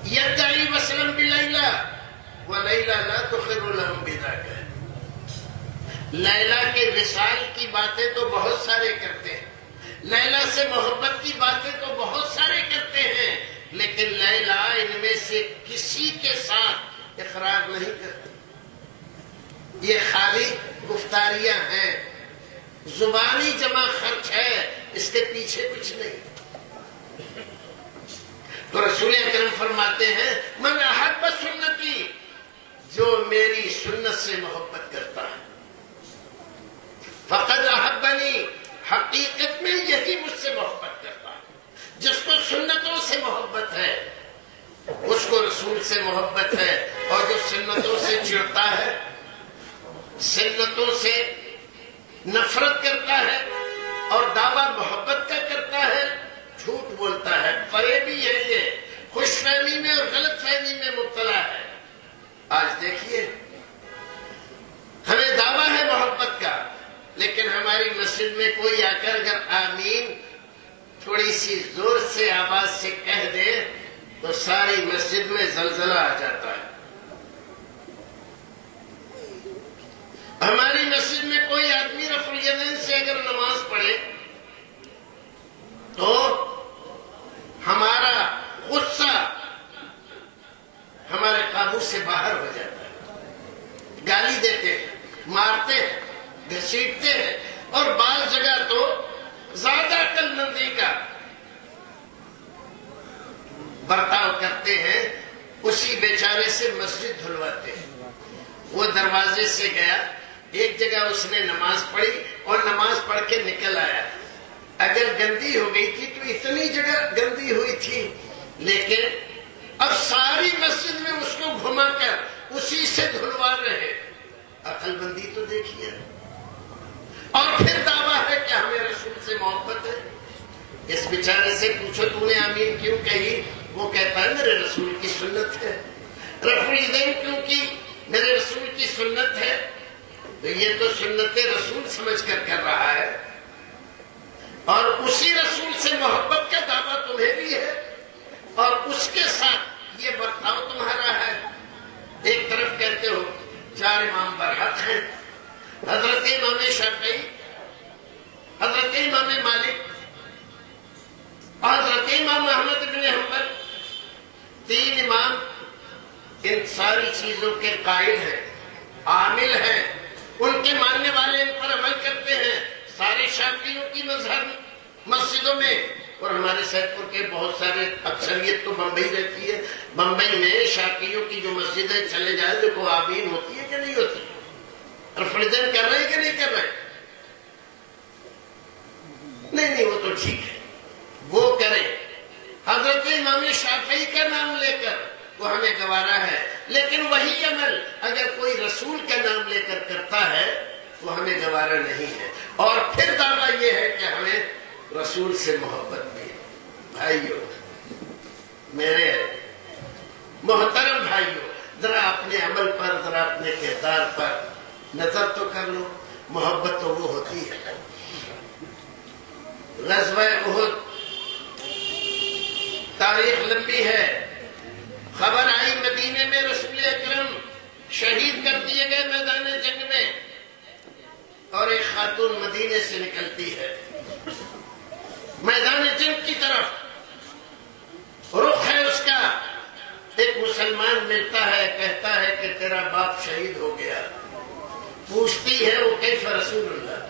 يدعي وصلا بلیلا ولیلا لا تخر لهم بذاک. لیلا کے وصال کی باتیں تو بہت سارے کرتے ہیں، لیلا سے محبت کی باتیں تو بہت سارے کرتے ہیں، لیکن لیلا ان میں سے کسی کے ساتھ اقرار نہیں کرتی. یہ خالی گفتاریاں ہیں، زبانی جمع خرچ ہے، اس کے پیچھے کچھ نہیں. تو رسول اکرم فرماتے ہیں، من احب سنتی، جو میری سنت سے محبت کرتا ہے، فقد احبنی، حقیقت میں یہی مجھ سے محبت کرتا ہے. جس کو سنتوں سے محبت ہے اس کو رسول سے محبت ہے، اور جو سنتوں سے چڑھتا ہے، سنتوں سے نفرت کرتا ہے اور دعویٰ محبت کا کرتا ہے، جھوٹ بولتا ہے، فریبی ہے، یہ خوش فہمی میں اور غلط فہمی میں مبتلا ہے. آج دیکھیے، ہمیں دعویٰ ہے محبت کا، لیکن ہماری مسجد میں کوئی آ کر اگر آمین تھوڑی سی زور سے آواز سے کہہ دے تو ساری مسجد میں زلزلہ آ جاتا ہے. ہماری مسجد میں کوئی آدمی رفع الیدین سے اگر نماز پڑھے تو ہمارا غصہ ہمارے قابو سے باہر ہو جاتا ہے، گالی دیتے ہیں. برتاؤ کرتے ہیں اسی بیچارے سے مسجد دھلواتے ہیں. وہ دروازے سے گیا, ایک جگہ اس نے نماز پڑھی اور نماز پڑھ کے نکل آیا. اگر گندی ہو گئی تھی تو اتنی جگہ گندی ہوئی تھی, لیکن اب ساری مسجد میں اس کو گھما کر اسی سے دھلوا رہے. عقل بندی تو دیکھیے. اور پھر دعویٰ ہے کہ ہمیں رسول سے محبت ہے. اس بیچارے سے پوچھو تو نے آمین کیوں کہی؟ وہ کہتا ہے میرے رسول کی سنت ہے. رفع الیدین کیوں کی؟ میرے رسول کی سنت ہے. تو یہ تو سنت رسول سمجھ کر کر رہا ہے, اور اسی رسول سے محبت کا دعویٰ تمہیں بھی ہے, اور اس کے ساتھ یہ برتاؤ تمہارا ہے. ایک طرف کہتے ہو 4 امام برحق ہیں, حضرت امام شافعی, حضرت امام مالک, حضرت امام احمد بن حنبل, 3 امام ان ساری چیزوں کے قائل ہیں, عامل ہیں, ان کے ماننے والے ان پر عمل کرتے ہیں. سارے شافعیوں کی مذہب مسجدوں میں, اور ہمارے سیدپور کے بہت سارے, اکثریت تو بمبئی رہتی ہے, بمبئی میں شافعیوں کی جو مسجدیں چلے جائیں دیکھو آمین ہوتی ہے کہ نہیں ہوتی, رفع الیدین کر رہے ہیں کہ نہیں کر رہے؟ نہیں وہ تو ٹھیک ہے, وہ کریں. حضرت امام شافعی کا نام لے کر وہ ہمیں گوارا ہے, لیکن وہی عمل اگر کوئی رسول کا نام لے کر کرتا ہے وہ ہمیں گوارا نہیں ہے. اور پھر دعویٰ یہ ہے کہ ہمیں رسول سے محبت بھی ہے. بھائیو, میرے محترم بھائیو, ذرا اپنے عمل پر, ذرا اپنے کردار پر نظر تو کر لو. محبت تو وہ ہوتی ہے. غزوہ احد تاریخ لمبی ہے, خبر آئی مدینے میں رسول اکرم شہید کر دیے گئے میدان جنگ میں, اور ایک خاتون مدینے سے نکلتی ہے میدان جنگ کی طرف, رخ ہے اس کا. ایک مسلمان ملتا ہے, کہتا ہے کہ تیرا باپ شہید ہو گیا. پوچھتی ہے وہ کیف رسول اللہ,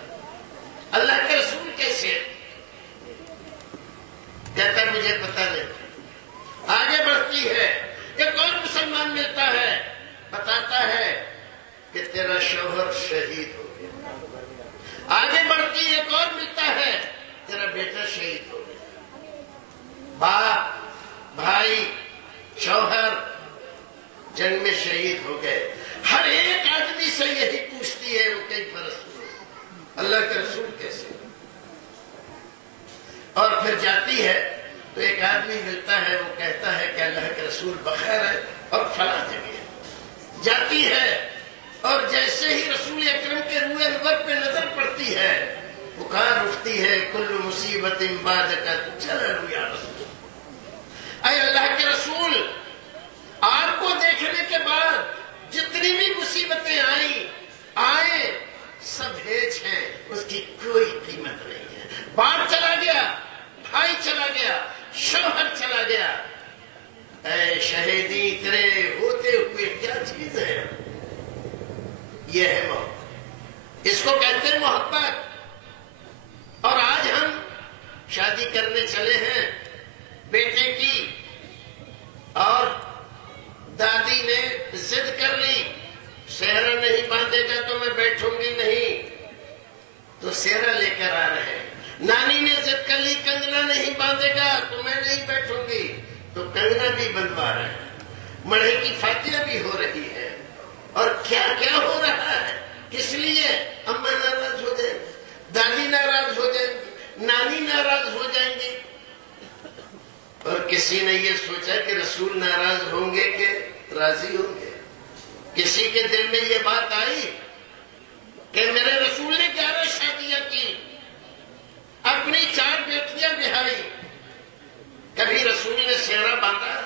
اللہ کے رسول کیسے؟ کہتا ہے مجھے پتہ نہیں. آگے بڑھتی ہے, ایک اور مسلمان ملتا ہے, بتاتا ہے کہ تیرا شوہر شہید ہو گیا. آگے بڑھتی ایک اور ملتا ہے, تیرا بیٹا شہید ہو گیا. باپ, بھائی, شوہر جنگ میں شہید ہو گئے. ہر ایک آدمی سے یہی پوچھتی ہے وہ کیف رسول, اللہ کے رسول کیسے؟ اور پھر جاتی ہے تو ایک آدمی ملتا ہے, وہ کہتا ہے کہ اللہ کے رسول بخیر ہے اور فلاں جگہ. جاتی ہے اور جیسے ہی رسول اکرم کے روئے انور پہ نظر پڑتی ہے, پکار اٹھتی ہے کل مصیبت بعدک چلو یا رسول. اے اللہ کے رسول, آپ کو دیکھنے کے بعد جتنی بھی مصیبتیں آئیں سب ہیچ ہیں, اس کی کوئی قیمت نہیں ہے. باپ چلا گیا, بھائی چلا گیا, شوہر چلا گیا, اے شہیدی تیرے ہوتے ہوئے کیا چیز ہے؟ یہ ہے محبت, اس کو کہتے ہیں محبت. اور آج ہم شادی کرنے چلے ہیں بیٹے کی, اور دادی نے ضد کر لی, سہرا نہیں باندھے گا تو میں بیٹھوں گی نہیں, تو سہرا لے کر آ رہے ہیں. نانی نے ضد کر لی, کنگنا نہیں باندھے گا تو میں نہیں بیٹھوں گی, تو کنگنا بھی بندوا رہے ہیں. مڑھے کی فاتحہ بھی ہو رہی ہے, اور کیا کیا ہو رہا ہے. کس لیے؟ اماں ناراض ہو جائیں گی, دادی ناراض ہو جائیں گی, نانی ناراض ہو جائیں گی. اور کسی نے یہ سوچا کہ رسول ناراض ہوں گے کہ راضی ہوں گے؟ کسی کے دل میں یہ بات آئی کہ میرے رسول نے 11 شادیاں کی, اپنی 4 بیٹیاں بہائی, کبھی رسول نے سہرا باندھا,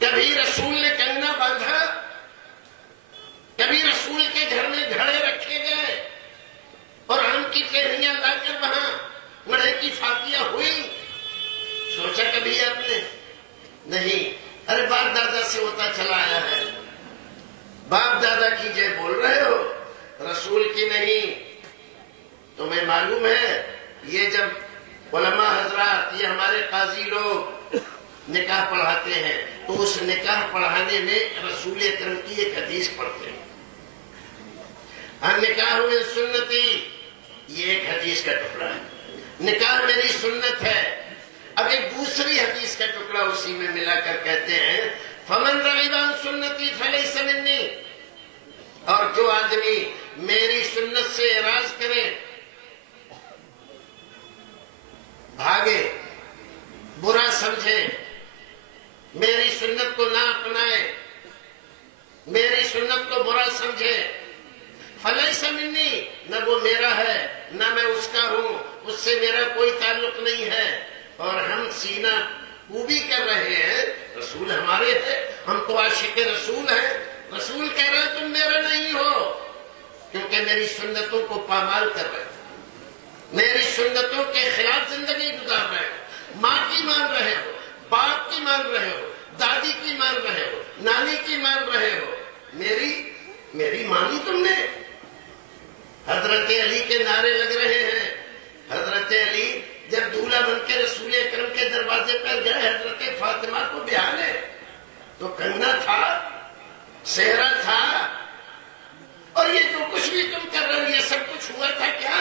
کبھی رسول نے کنگنا باندھا, کبھی رسول کے گھر میں گھڑے رکھے گئے اور آم کی ٹہنیاں لا کر وہاں مڑھے کی فاتحہ ہوئی. سوچا کبھی آپ نے؟ نہیں. ارے باپ دادا سے ہوتا چلا آیا ہے, باپ دادا کی جے بول رہے ہو, رسول کی نہیں. تمہیں معلوم ہے یہ جب علماء حضرات، یہ ہمارے قاضی لوگ نکاح پڑھاتے ہیں، تو اس نکاح پڑھانے میں رسول اکرم کی ایک حدیث پڑھتے ہیں، نکاح میں سنتی، یہ ایک حدیث کا ٹکڑا ہے، نکاح میری سنت ہے۔ اب ایک دوسری حدیث کا ٹکڑا اسی میں ملا کر کہتے ہیں فمن رغب عن سنتی فلیس منی، اور جو آدمی میری سنت سے اعراض کرے، بھاگے، برا سمجھے، میری سنت کو نہ اپنائے، میری سنت کو برا سمجھے، فلیس منی، نہ وہ میرا ہے نہ میں اس کا ہوں، اس سے میرا کوئی تعلق نہیں ہے۔ اور ہم سینہ کوبی کر رہے ہیں، رسول ہمارے ہیں، ہم تو عاشق رسول ہیں، رسول کہہ رہے ہیں تم میرے نہیں ہو، کیونکہ میری سنتوں کو پامال کر رہے ہو، میری سنتوں کے خلاف زندگی گزار رہے ہو، ماں کی مان رہے ہو، باپ کی مان رہے ہو، دادی کی مان رہے ہو، نانی کی مان رہے ہو، میری مانی تم نے۔ حضرت علی کے نعرے لگ رہے ہیں، حضرت علی جب دولہا بن کے رسول اکرم کے دروازے پر گئے حضرت فاطمہ کو بیاہ لے، تو کنگنا تھا، سہرا تھا، اور یہ جو کچھ بھی تم کر رہے ہو یہ سب کچھ ہوا تھا کیا؟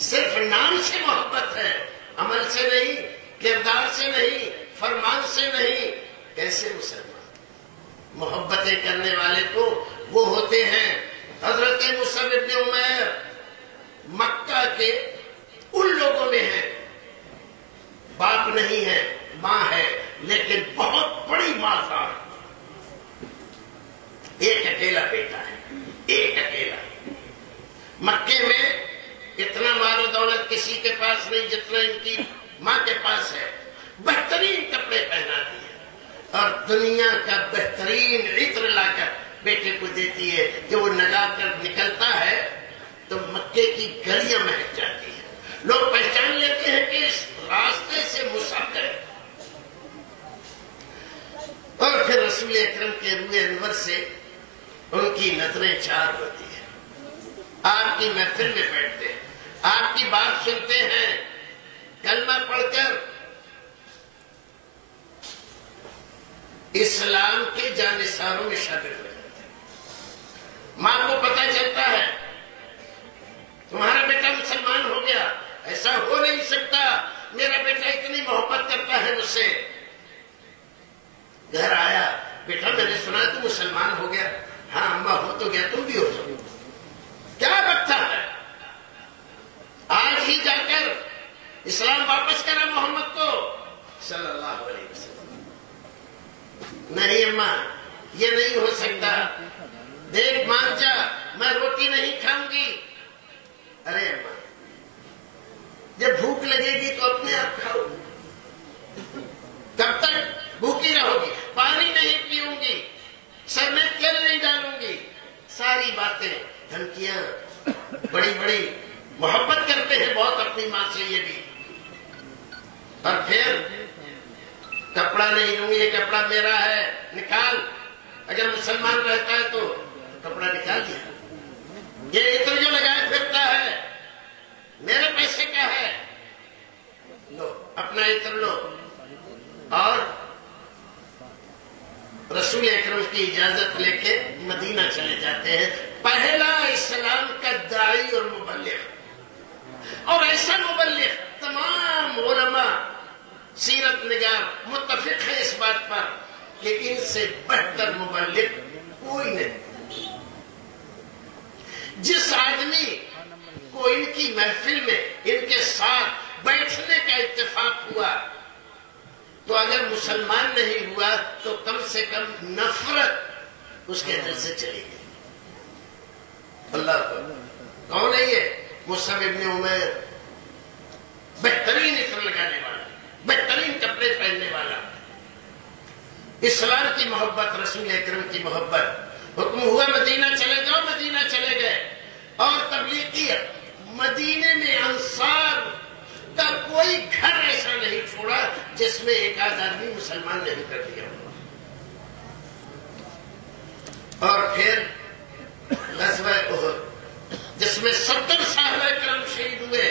صرف نام سے محبت ہے، عمل سے نہیں، کردار سے نہیں، فرمان سے نہیں۔ کیسے مسلمان؟ محبتیں کرنے والے تو وہ ہوتے ہیں۔ حضرت مصعب ابن عمیر مکہ کے ان لوگوں میں ہیں، باپ نہیں ہے، ماں ہے، لیکن بہت بڑی مالدار، ایک اکیلا بیٹا ہے، ایک اکیلا۔ مکے میں اتنا مال و دولت کسی کے پاس نہیں جتنا ان کی ماں کے پاس ہے، بہترین کپڑے پہناتی ہے اور دنیا کا بہترین عطر لا کر بیٹے کو دیتی ہے، جو وہ لگا کر نکلتا ہے تو مکے کی گلیاں مہک جاتی ہیں، لوگ پہچان لیتے ہیں کہ اس راستے سے مصعب ہے۔ اور پھر رسول اکرم کے روئے انور سے ان کی نظریں چار ہوتی ہیں، آپ کی محفل میں بیٹھتے ہیں، آپ کی بات سنتے ہیں، کلمہ پڑھ کر اسلام کے جانثاروں میں شامل ہو جاتے ہیں۔ ماں کو پتہ چلتا ہے تمہارا بیٹا مسلمان ہو گیا، ایسا ہو نہیں سکتا، میرا بیٹا اتنی محبت کرتا ہے مجھ سے۔ گھر آیا، بیٹا میں نے سنا تو مسلمان ہو گیا۔ ہاں اماں ہو تو گیا، تم بھی ہو سکو۔ کیا رکھتا ہے؟ آج ہی جا کر اسلام واپس کرا محمد کو صلی اللہ علیہ وسلم۔ نہیں اماں یہ نہیں ہو سکتا، دیکھ مان جا میں روٹی نہیں کھاؤں گی۔ ارے اماں جب بھوک لگے گی تو اپنے آپ کھاؤ، کب تک بھوکی رہو گی؟ پانی نہیں پیوں گی، سر میں تیل نہیں ڈالوں گی، ساری باتیں دھمکیاں، بڑی بڑی محبت کرتے ہیں بہت اپنی ماں سے یہ بھی۔ اور پھر کپڑا نہیں دوں گی، یہ کپڑا میرا ہے، نکال۔ اگر مسلمان رہتا ہے تو کپڑا نکال دیا، یہ عطر جو لگائے پھرتا ہے میرے پیسے کا ہے، لو اپنا عطر لو۔ اور رسول اکرم کی اجازت لے کے مدینہ چلے جاتے ہیں، پہلا اسلام کا داعی اور مبلغ، اور ایسا مبلغ تمام علماء سیرت نگار متفق ہے اس بات پر کہ ان سے بہتر مبلغ کوئی نہیں۔ جس آدمی کو ان کی محفل میں ان کے ساتھ بیٹھنے کا اتفاق ہوا تو اگر مسلمان نہیں ہوا تو کم سے کم نفرت اس کے دل سے چلی گئی۔ اللہ کون ہے یہ؟ مصعب ابن عمیر، بہترین عطر لگانے والا، بہترین کپڑے پہننے والا، اسلام کی محبت، رسول اکرم کی محبت۔ حکم ہوا مدینہ چلے جاؤ، مدینہ چلے گئے، اور تبلیغ کی۔ مدینے میں انصار کا کوئی گھر ایسا نہیں چھوڑا جس میں ایک آدھ آدمی مسلمان نہیں کر دیا۔ اور پھر غزوہ احد جس میں 70 صحابہ کرام شہید ہوئے،